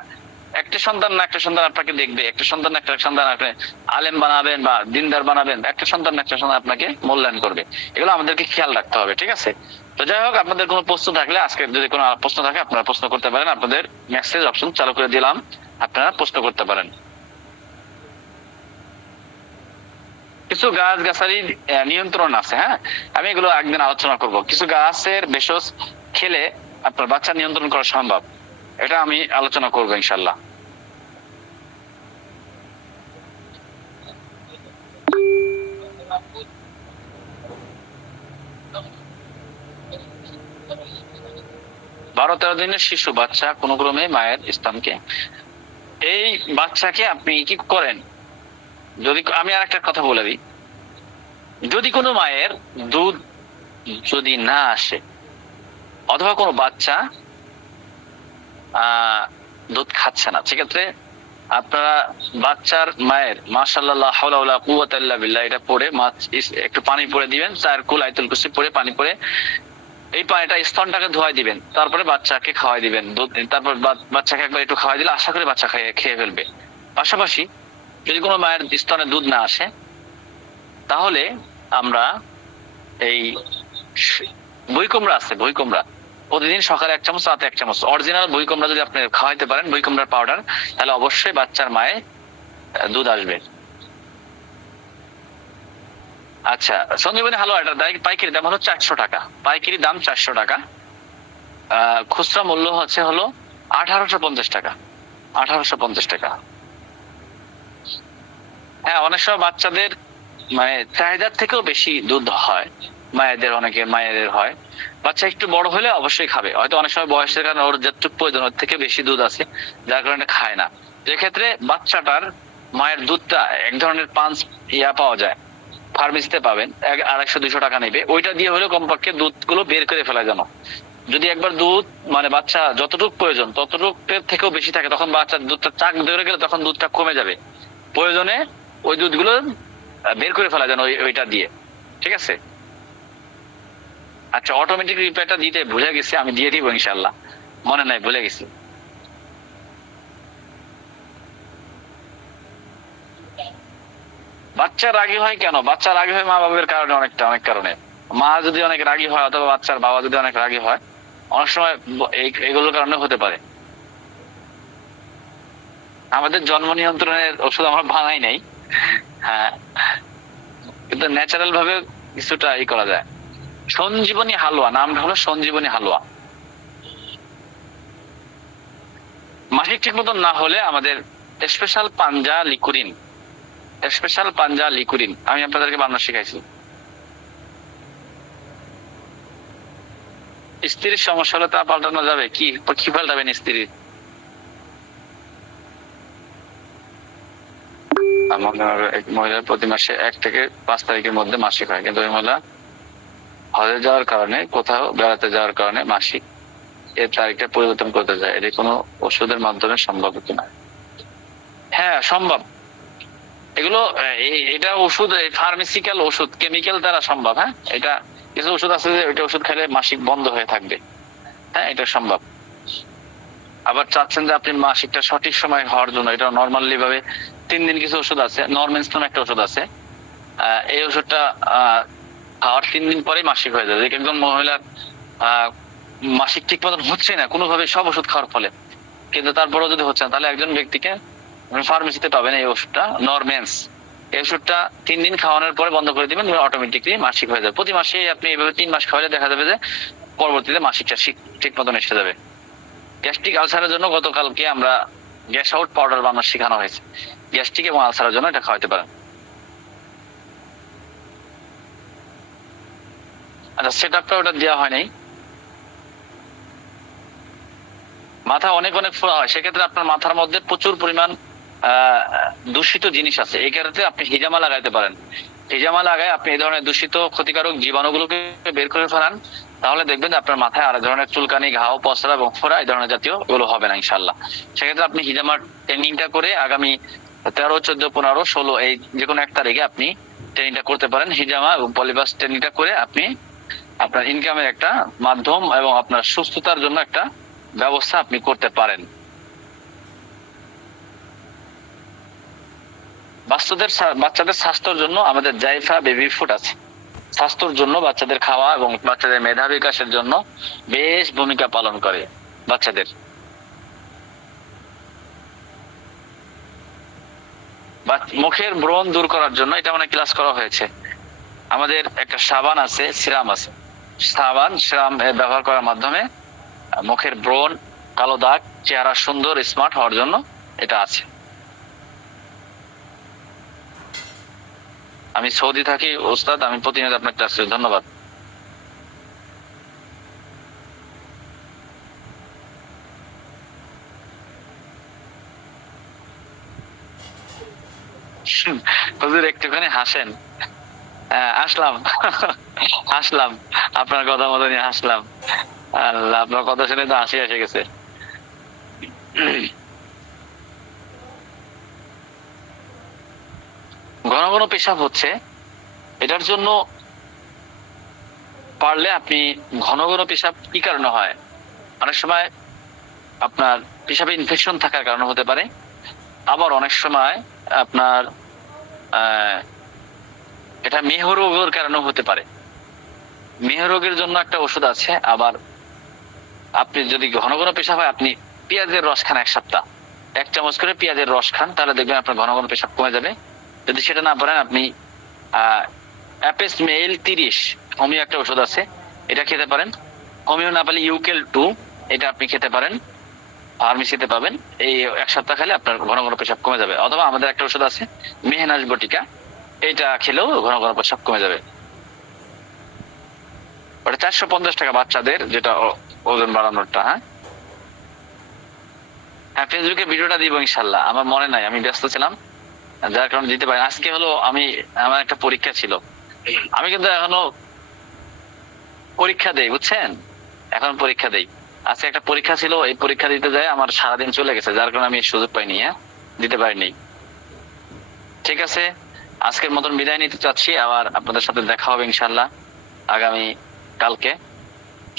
একটা সন্তান না একটা সন্তান আপনাকে দেখবে, একটা সন্তান না একটা সন্তান আপনি আলেম বানাবেন বা দিনদার বানাবেন, একটা সন্তান না একটা সন্তান আপনাকে মূল্যায়ন করবে। এগুলো আমাদেরকে খেয়াল রাখতে হবে, ঠিক আছে? তো যাই হোক, আপনাদের কোনো প্রশ্ন থাকলে, আজকে যদি কোনো প্রশ্ন থাকে আপনারা প্রশ্ন করতে পারেন। আপনাদের মেসেজ অপশন চালু করে দিলাম, আপনারা প্রশ্ন করতে পারেন। কিছু গাছ গাছালির নিয়ন্ত্রণ আছে, হ্যাঁ, আমি এগুলো একদিন আলোচনা করব। কিছু গাছের ভেষজ খেলে আপনার বাচ্চা নিয়ন্ত্রণ করা সম্ভব, এটা আমি আলোচনা করবো ইনশাল্লাহ। বারো তেরো দিনের শিশু বাচ্চা কোন ক্রমে মায়ের স্তনকে, এই বাচ্চাকে আপনি কি করেন, যদি আমি আর একটা কথা বলে দিই, যদি কোনো মায়ের দুধ যদি না আসে অথবা কোনো বাচ্চা দুধ খাচ্ছে না, সেক্ষেত্রে আপনারা বাচ্চার মায়ের মাশাআল্লাহ লা হাওলা ওয়ালা কুওয়াতা ইল্লা বিল্লাহ এটা পড়ে একটু পানি পড়ে দিবেন, 4 কুল আয়াতুল কুরসি পড়ে পানি পড়ে এই পানিটা স্তনটাকে ধোয়াই দিবেন, তারপরে বাচ্চাকে খাওয়াই দিবেন দুধ, তারপর বাচ্চাকে একবার একটু খাওয়াই দিলে আশা করি বাচ্চা খেয়ে ফেলবে। পাশাপাশি যদি কোনো মায়ের স্তনে দুধ না আসে তাহলে আমরা এই বই কুমড়া আছে, বই কুমড়া প্রতিদিন সকালে 1 চামচ রাতে 1 চামচ অরিজিনাল বই কুমড়া যদি আপনি খাওয়াইতে পারেন, বই কুমড়ার পাউডার, তাহলে অবশ্যই বাচ্চার মায়ে দুধ আসবে। আচ্ছা, সঞ্জীবনী হালুয়া এটা পাইকারি দাম হলো 400 টাকা, পাইকারি দাম 400 টাকা, খুচরা মূল্য হলো 1850 টাকা, 1850 টাকা। হ্যাঁ, অনেক সময় বাচ্চাদের মানে চাহিদার থেকেও বেশি দুধ হয়, মায়েদের অনেকের মায়েদের হয়, বাচ্চা একটু বড় হলে অবশ্যই খাবে, হয়তো অনেক সময় বয়সের কারণে ওর যতটুকু প্রয়োজন ওর থেকে বেশি দুধ আছে যার কারণে খায় না। এক্ষেত্রে বাচ্চাটার মায়ের দুধটা এক ধরনের পাঞ্চ পাওয়া যায়, ফার্মেসিতে পাবেন, 150-200 টাকা নেবে, ওইটা দিয়ে হলেও কমপক্ষে দুধ গুলো বের করে ফেলা যেন। যদি একবার দুধ মানে বাচ্চা যতটুকু প্রয়োজন ততটুকুর থেকেও বেশি থাকে, তখন বাচ্চার দুধটা চাক ধরে গেলে তখন দুধটা কমে যাবে, প্রয়োজনে ওই দুধগুলো বের করে ফেলা যেন ওইটা দিয়ে, ঠিক আছে? আচ্ছা, অটোমেটিক রিপ্লাইটা দিতে ভুলে গেছি, আমি দিয়ে দিব ইনশাল্লাহ, মনে নাই, ভুলে গেছি। বাচ্চা রাগী হয় কেন? বাচ্চা রাগী হয় মা বাবার কারণে, অনেক কারণে। মা যদি অনেক রাগী হয় অথবা বাচ্চার বাবা যদি অনেক রাগী হয়, অনেক সময় এগুলোর কারণে হতে পারে। আমাদের জন্ম নিয়ন্ত্রণের ওষুধ আমরা বানাই নাই, হ্যাঁ, কিন্তু ন্যাচারাল ভাবে কিছুটা করা যায়। সঞ্জীবনী হালুয়া, নামটা হলো সঞ্জীবনী হালুয়া। মাসিক ঠিক মতন না হলে আমাদের স্পেশাল পাঞ্জা লিকুরিন, স্পেশাল পাঞ্জা লিকুরিন আমি আপনাদেরকে বানানো শিখাইছি। স্ত্রীর সমস্যা হলে তা পাল্টানো যাবে, কি কি পাল্টাবেন স্ত্রীর? এক মহিলার প্রতি মাসে 1 থেকে 5 তারিখের মধ্যে মাসিক হয়, কিন্তু ওই মহিলা হজে যাওয়ার কারণে, কোথাও বেড়াতে যাওয়ার কারণে মাসিক এর তারিখটা পরিবর্তন করতে যায়, এটা কোনো ওষুধের মাধ্যমে সম্ভব কিনা? হ্যাঁ সম্ভব, এগুলো এটা ওষুধ, ফার্মেসিক্যাল ওষুধ, কেমিক্যাল দ্বারা সম্ভব। হ্যাঁ, এটা কিছু ওষুধ আছে যে ওইটা ওষুধ খেলে মাসিক বন্ধ হয়ে থাকবে, হ্যাঁ এটা সম্ভব। আবার চাচ্ছেন যে আপনি মাসিকটা সঠিক সময় হওয়ার জন্য, এটা নর্মালি ভাবে 3 দিন কিছু ওষুধ আছে, নরমেন্স নামে একটা ওষুধ আছে, এই ওষুধটা খাওয়ার 3 দিন পরেই মাসিক হয়ে যাবে। একজন মহিলার মাসিক ঠিক মতন হচ্ছে না কোনোভাবে, সব ওষুধ খাওয়ার ফলে, কিন্তু তারপরেও যদি হচ্ছে না, তাহলে একজন ব্যক্তিকে ফার্মেসিতে পাবেন এই ওষুধটা, নরমেন্স, এই ওষুধটা 3 দিন খাওয়ানোর পরে বন্ধ করে দিবেন, অটোমেটিকলি মাসিক হয়ে যাবে। প্রতি মাসে আপনি এইভাবে 3 মাস খাওয়ালে দেখা যাবে যে পরবর্তীতে মাসিকটা ঠিক মতন এসে যাবে। গ্যাস্ট্রিক আলসারের জন্য গতকালকে আমরা গ্যাস আউট পাউডার বানানো শেখানো হয়েছে, গ্যাস্ট্রিক এবং আলসারের জন্য এটা খাওয়াতে পারেন। আচ্ছা, সেট আপটা ওটা দেওয়া হয় নাই। মাথা অনেক ফোড়া হয়, সেক্ষেত্রে আপনার মাথার মধ্যে প্রচুর পরিমাণ দূষিত জিনিস আছে, এই ক্ষেত্রে আপনি হিজামা লাগাইতে পারেন। হিজামা লাগায় আপনি এই ধরনের দূষিত ক্ষতিকারক জীবাণুগুলোকে বের করে ফেলান, তাহলে দেখবেন আপনার মাথায় আর ধরনের চুলকানি, ঘাও, পসরা এবং ফোড়া এই ধরনের জাতীয় এগুলো হবে না ইনশাল্লাহ। সেক্ষেত্রে আপনি হিজামার ট্রেনিংটা করে আগামী 13, 14, 15, 16 এই যে কোনো 1 তারিখে আপনি ট্রেনিংটা করতে পারেন। হিজামা এবং পলিবাস ট্রেনিংটা করে আপনি আপনার ইনকামের একটা মাধ্যম এবং আপনার সুস্থতার জন্য একটা ব্যবস্থা আপনি করতে পারেন। বাচ্চাদের স্বাস্থ্যের জন্য আমাদের জাইফা বেবি ফুড আছে। স্বাস্থ্যের জন্য বাচ্চাদের খাওয়া এবং বাচ্চাদের মেধা বিকাশের জন্য বেশ ভূমিকা পালন করে। বাচ্চাদের মুখের ব্রণ দূর করার জন্য এটা অনেক ক্লাস করা হয়েছে। আমাদের একটা সাবান আছে, সিরাম আছে। সিরাম ব্যবহার করার মাধ্যমে মুখের ব্রণ, কালো দাগ, চেহারা সুন্দর স্মার্ট হওয়ার জন্য এটা আছে। আমি সৌদি থাকি ওস্তাদ, আমি প্রতিনিয়ত আপনার ক্লাস করি। ধন্যবাদ। হুজুর একটুখানি হাসেন। আসলাম। হাসলাম, আপনার কথা মতো নিয়ে হাসলাম। আল্লাহ, আপনার কথা শুনে তো হাসি এসে গেছে। ঘন ঘন পেশাব হচ্ছে, এটার জন্য পারলে আপনি ঘন ঘন পেশাব কি কারণে হয়? অনেক সময় আপনার পেশাবে ইনফেকশন থাকার কারণে হতে পারে, আবার অনেক সময় আপনার এটা মেহরোগের কারণেও হতে পারে। মেহরোগের জন্য একটা ওষুধ আছে। আবার আপনি যদি ঘন ঘন পেশাব হয়, আপনি পেঁয়াজের রস খান 1 সপ্তাহ, 1 চামচ করে পেঁয়াজের রস খান, তাহলে দেখবেন আপনার ঘন ঘন পেশাব কমে যাবে। যদি সেটা না পারেন, আপনি অ্যাপেস মেইল 30 হোমিও একটা ওষুধ আছে, এটা খেতে পারেন। হোমিও না পেলে ইউকেল 2 এটা আপনি খেতে পারেন, ফার্মেসিতে পাবেন। এই 1 সপ্তাহ খেলে আপনার ঘন ঘন পেশাব কমে যাবে। অথবা আমাদের একটা ওষুধ আছে মেহনাজ বটিকা, এটা খেলেও ঘন ঘন পেশাব কমে যাবে। ওটা 450 টাকা বাচ্চাদের, যেটা ওজন বাড়ানোরটা। হ্যাঁ, হ্যাঁ, ফেসবুকে ভিডিওটা দিব ইনশাল্লাহ। আমার মনে নাই, আমি ব্যস্ত ছিলাম, যার কারণে দিতে পারি। আজকে হলো আমার একটা পরীক্ষা ছিল। আমি কিন্তু এখনো পরীক্ষা দেই, বুঝছেন, এখন পরীক্ষা দেই। আজকে একটা পরীক্ষা ছিল, এই পরীক্ষা দিতে যায় আমার সারাদিন চলে গেছে, যার কারণে আমি সুযোগ পাইনি। হ্যাঁ, দিতে পারিনি। ঠিক আছে, আজকের মতন বিদায় নিতে চাচ্ছি। আবার আপনাদের সাথে দেখা হবে ইনশাল্লাহ আগামী কালকে।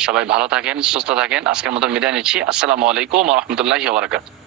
সবাই ভালো থাকেন, সুস্থ থাকেন। আজকের মতন বিদায় নিচ্ছি। আসসালামু আলাইকুম ওয়া রাহমাতুল্লাহি ওয়া বারাকাতুহু।